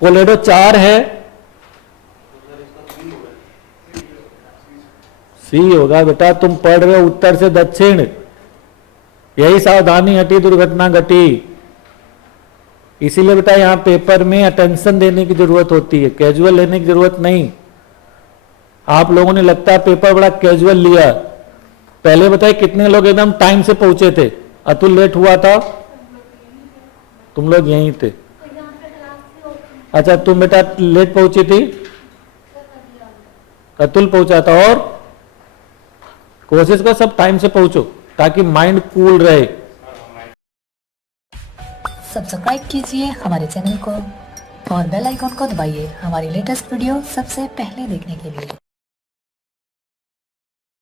कोलोराडो 4 है, सी होगा बेटा। तुम पढ़ रहे हो उत्तर से दक्षिण, यही सावधानी हटी, दुर्घटना घटी। इसीलिए बेटा यहां पेपर में अटेंशन देने की जरूरत होती है, कैजुअल लेने की जरूरत नहीं। आप लोगों ने लगता है पेपर बड़ा कैजुअल लिया। पहले बताइए कितने लोग एकदम टाइम से पहुंचे थे? अतुल लेट हुआ था, तुम लोग यहीं थे। अच्छा तुम बेटा लेट पहुंची थी, अतुल पहुंचा था। और कोशिश करो सब टाइम से पहुंचो ताकि माइंड कूल रहे। सब्सक्राइब कीजिए हमारे चैनल को और बेल आइकॉन को दबाइए हमारी लेटेस्ट वीडियो सबसे पहले देखने के लिए।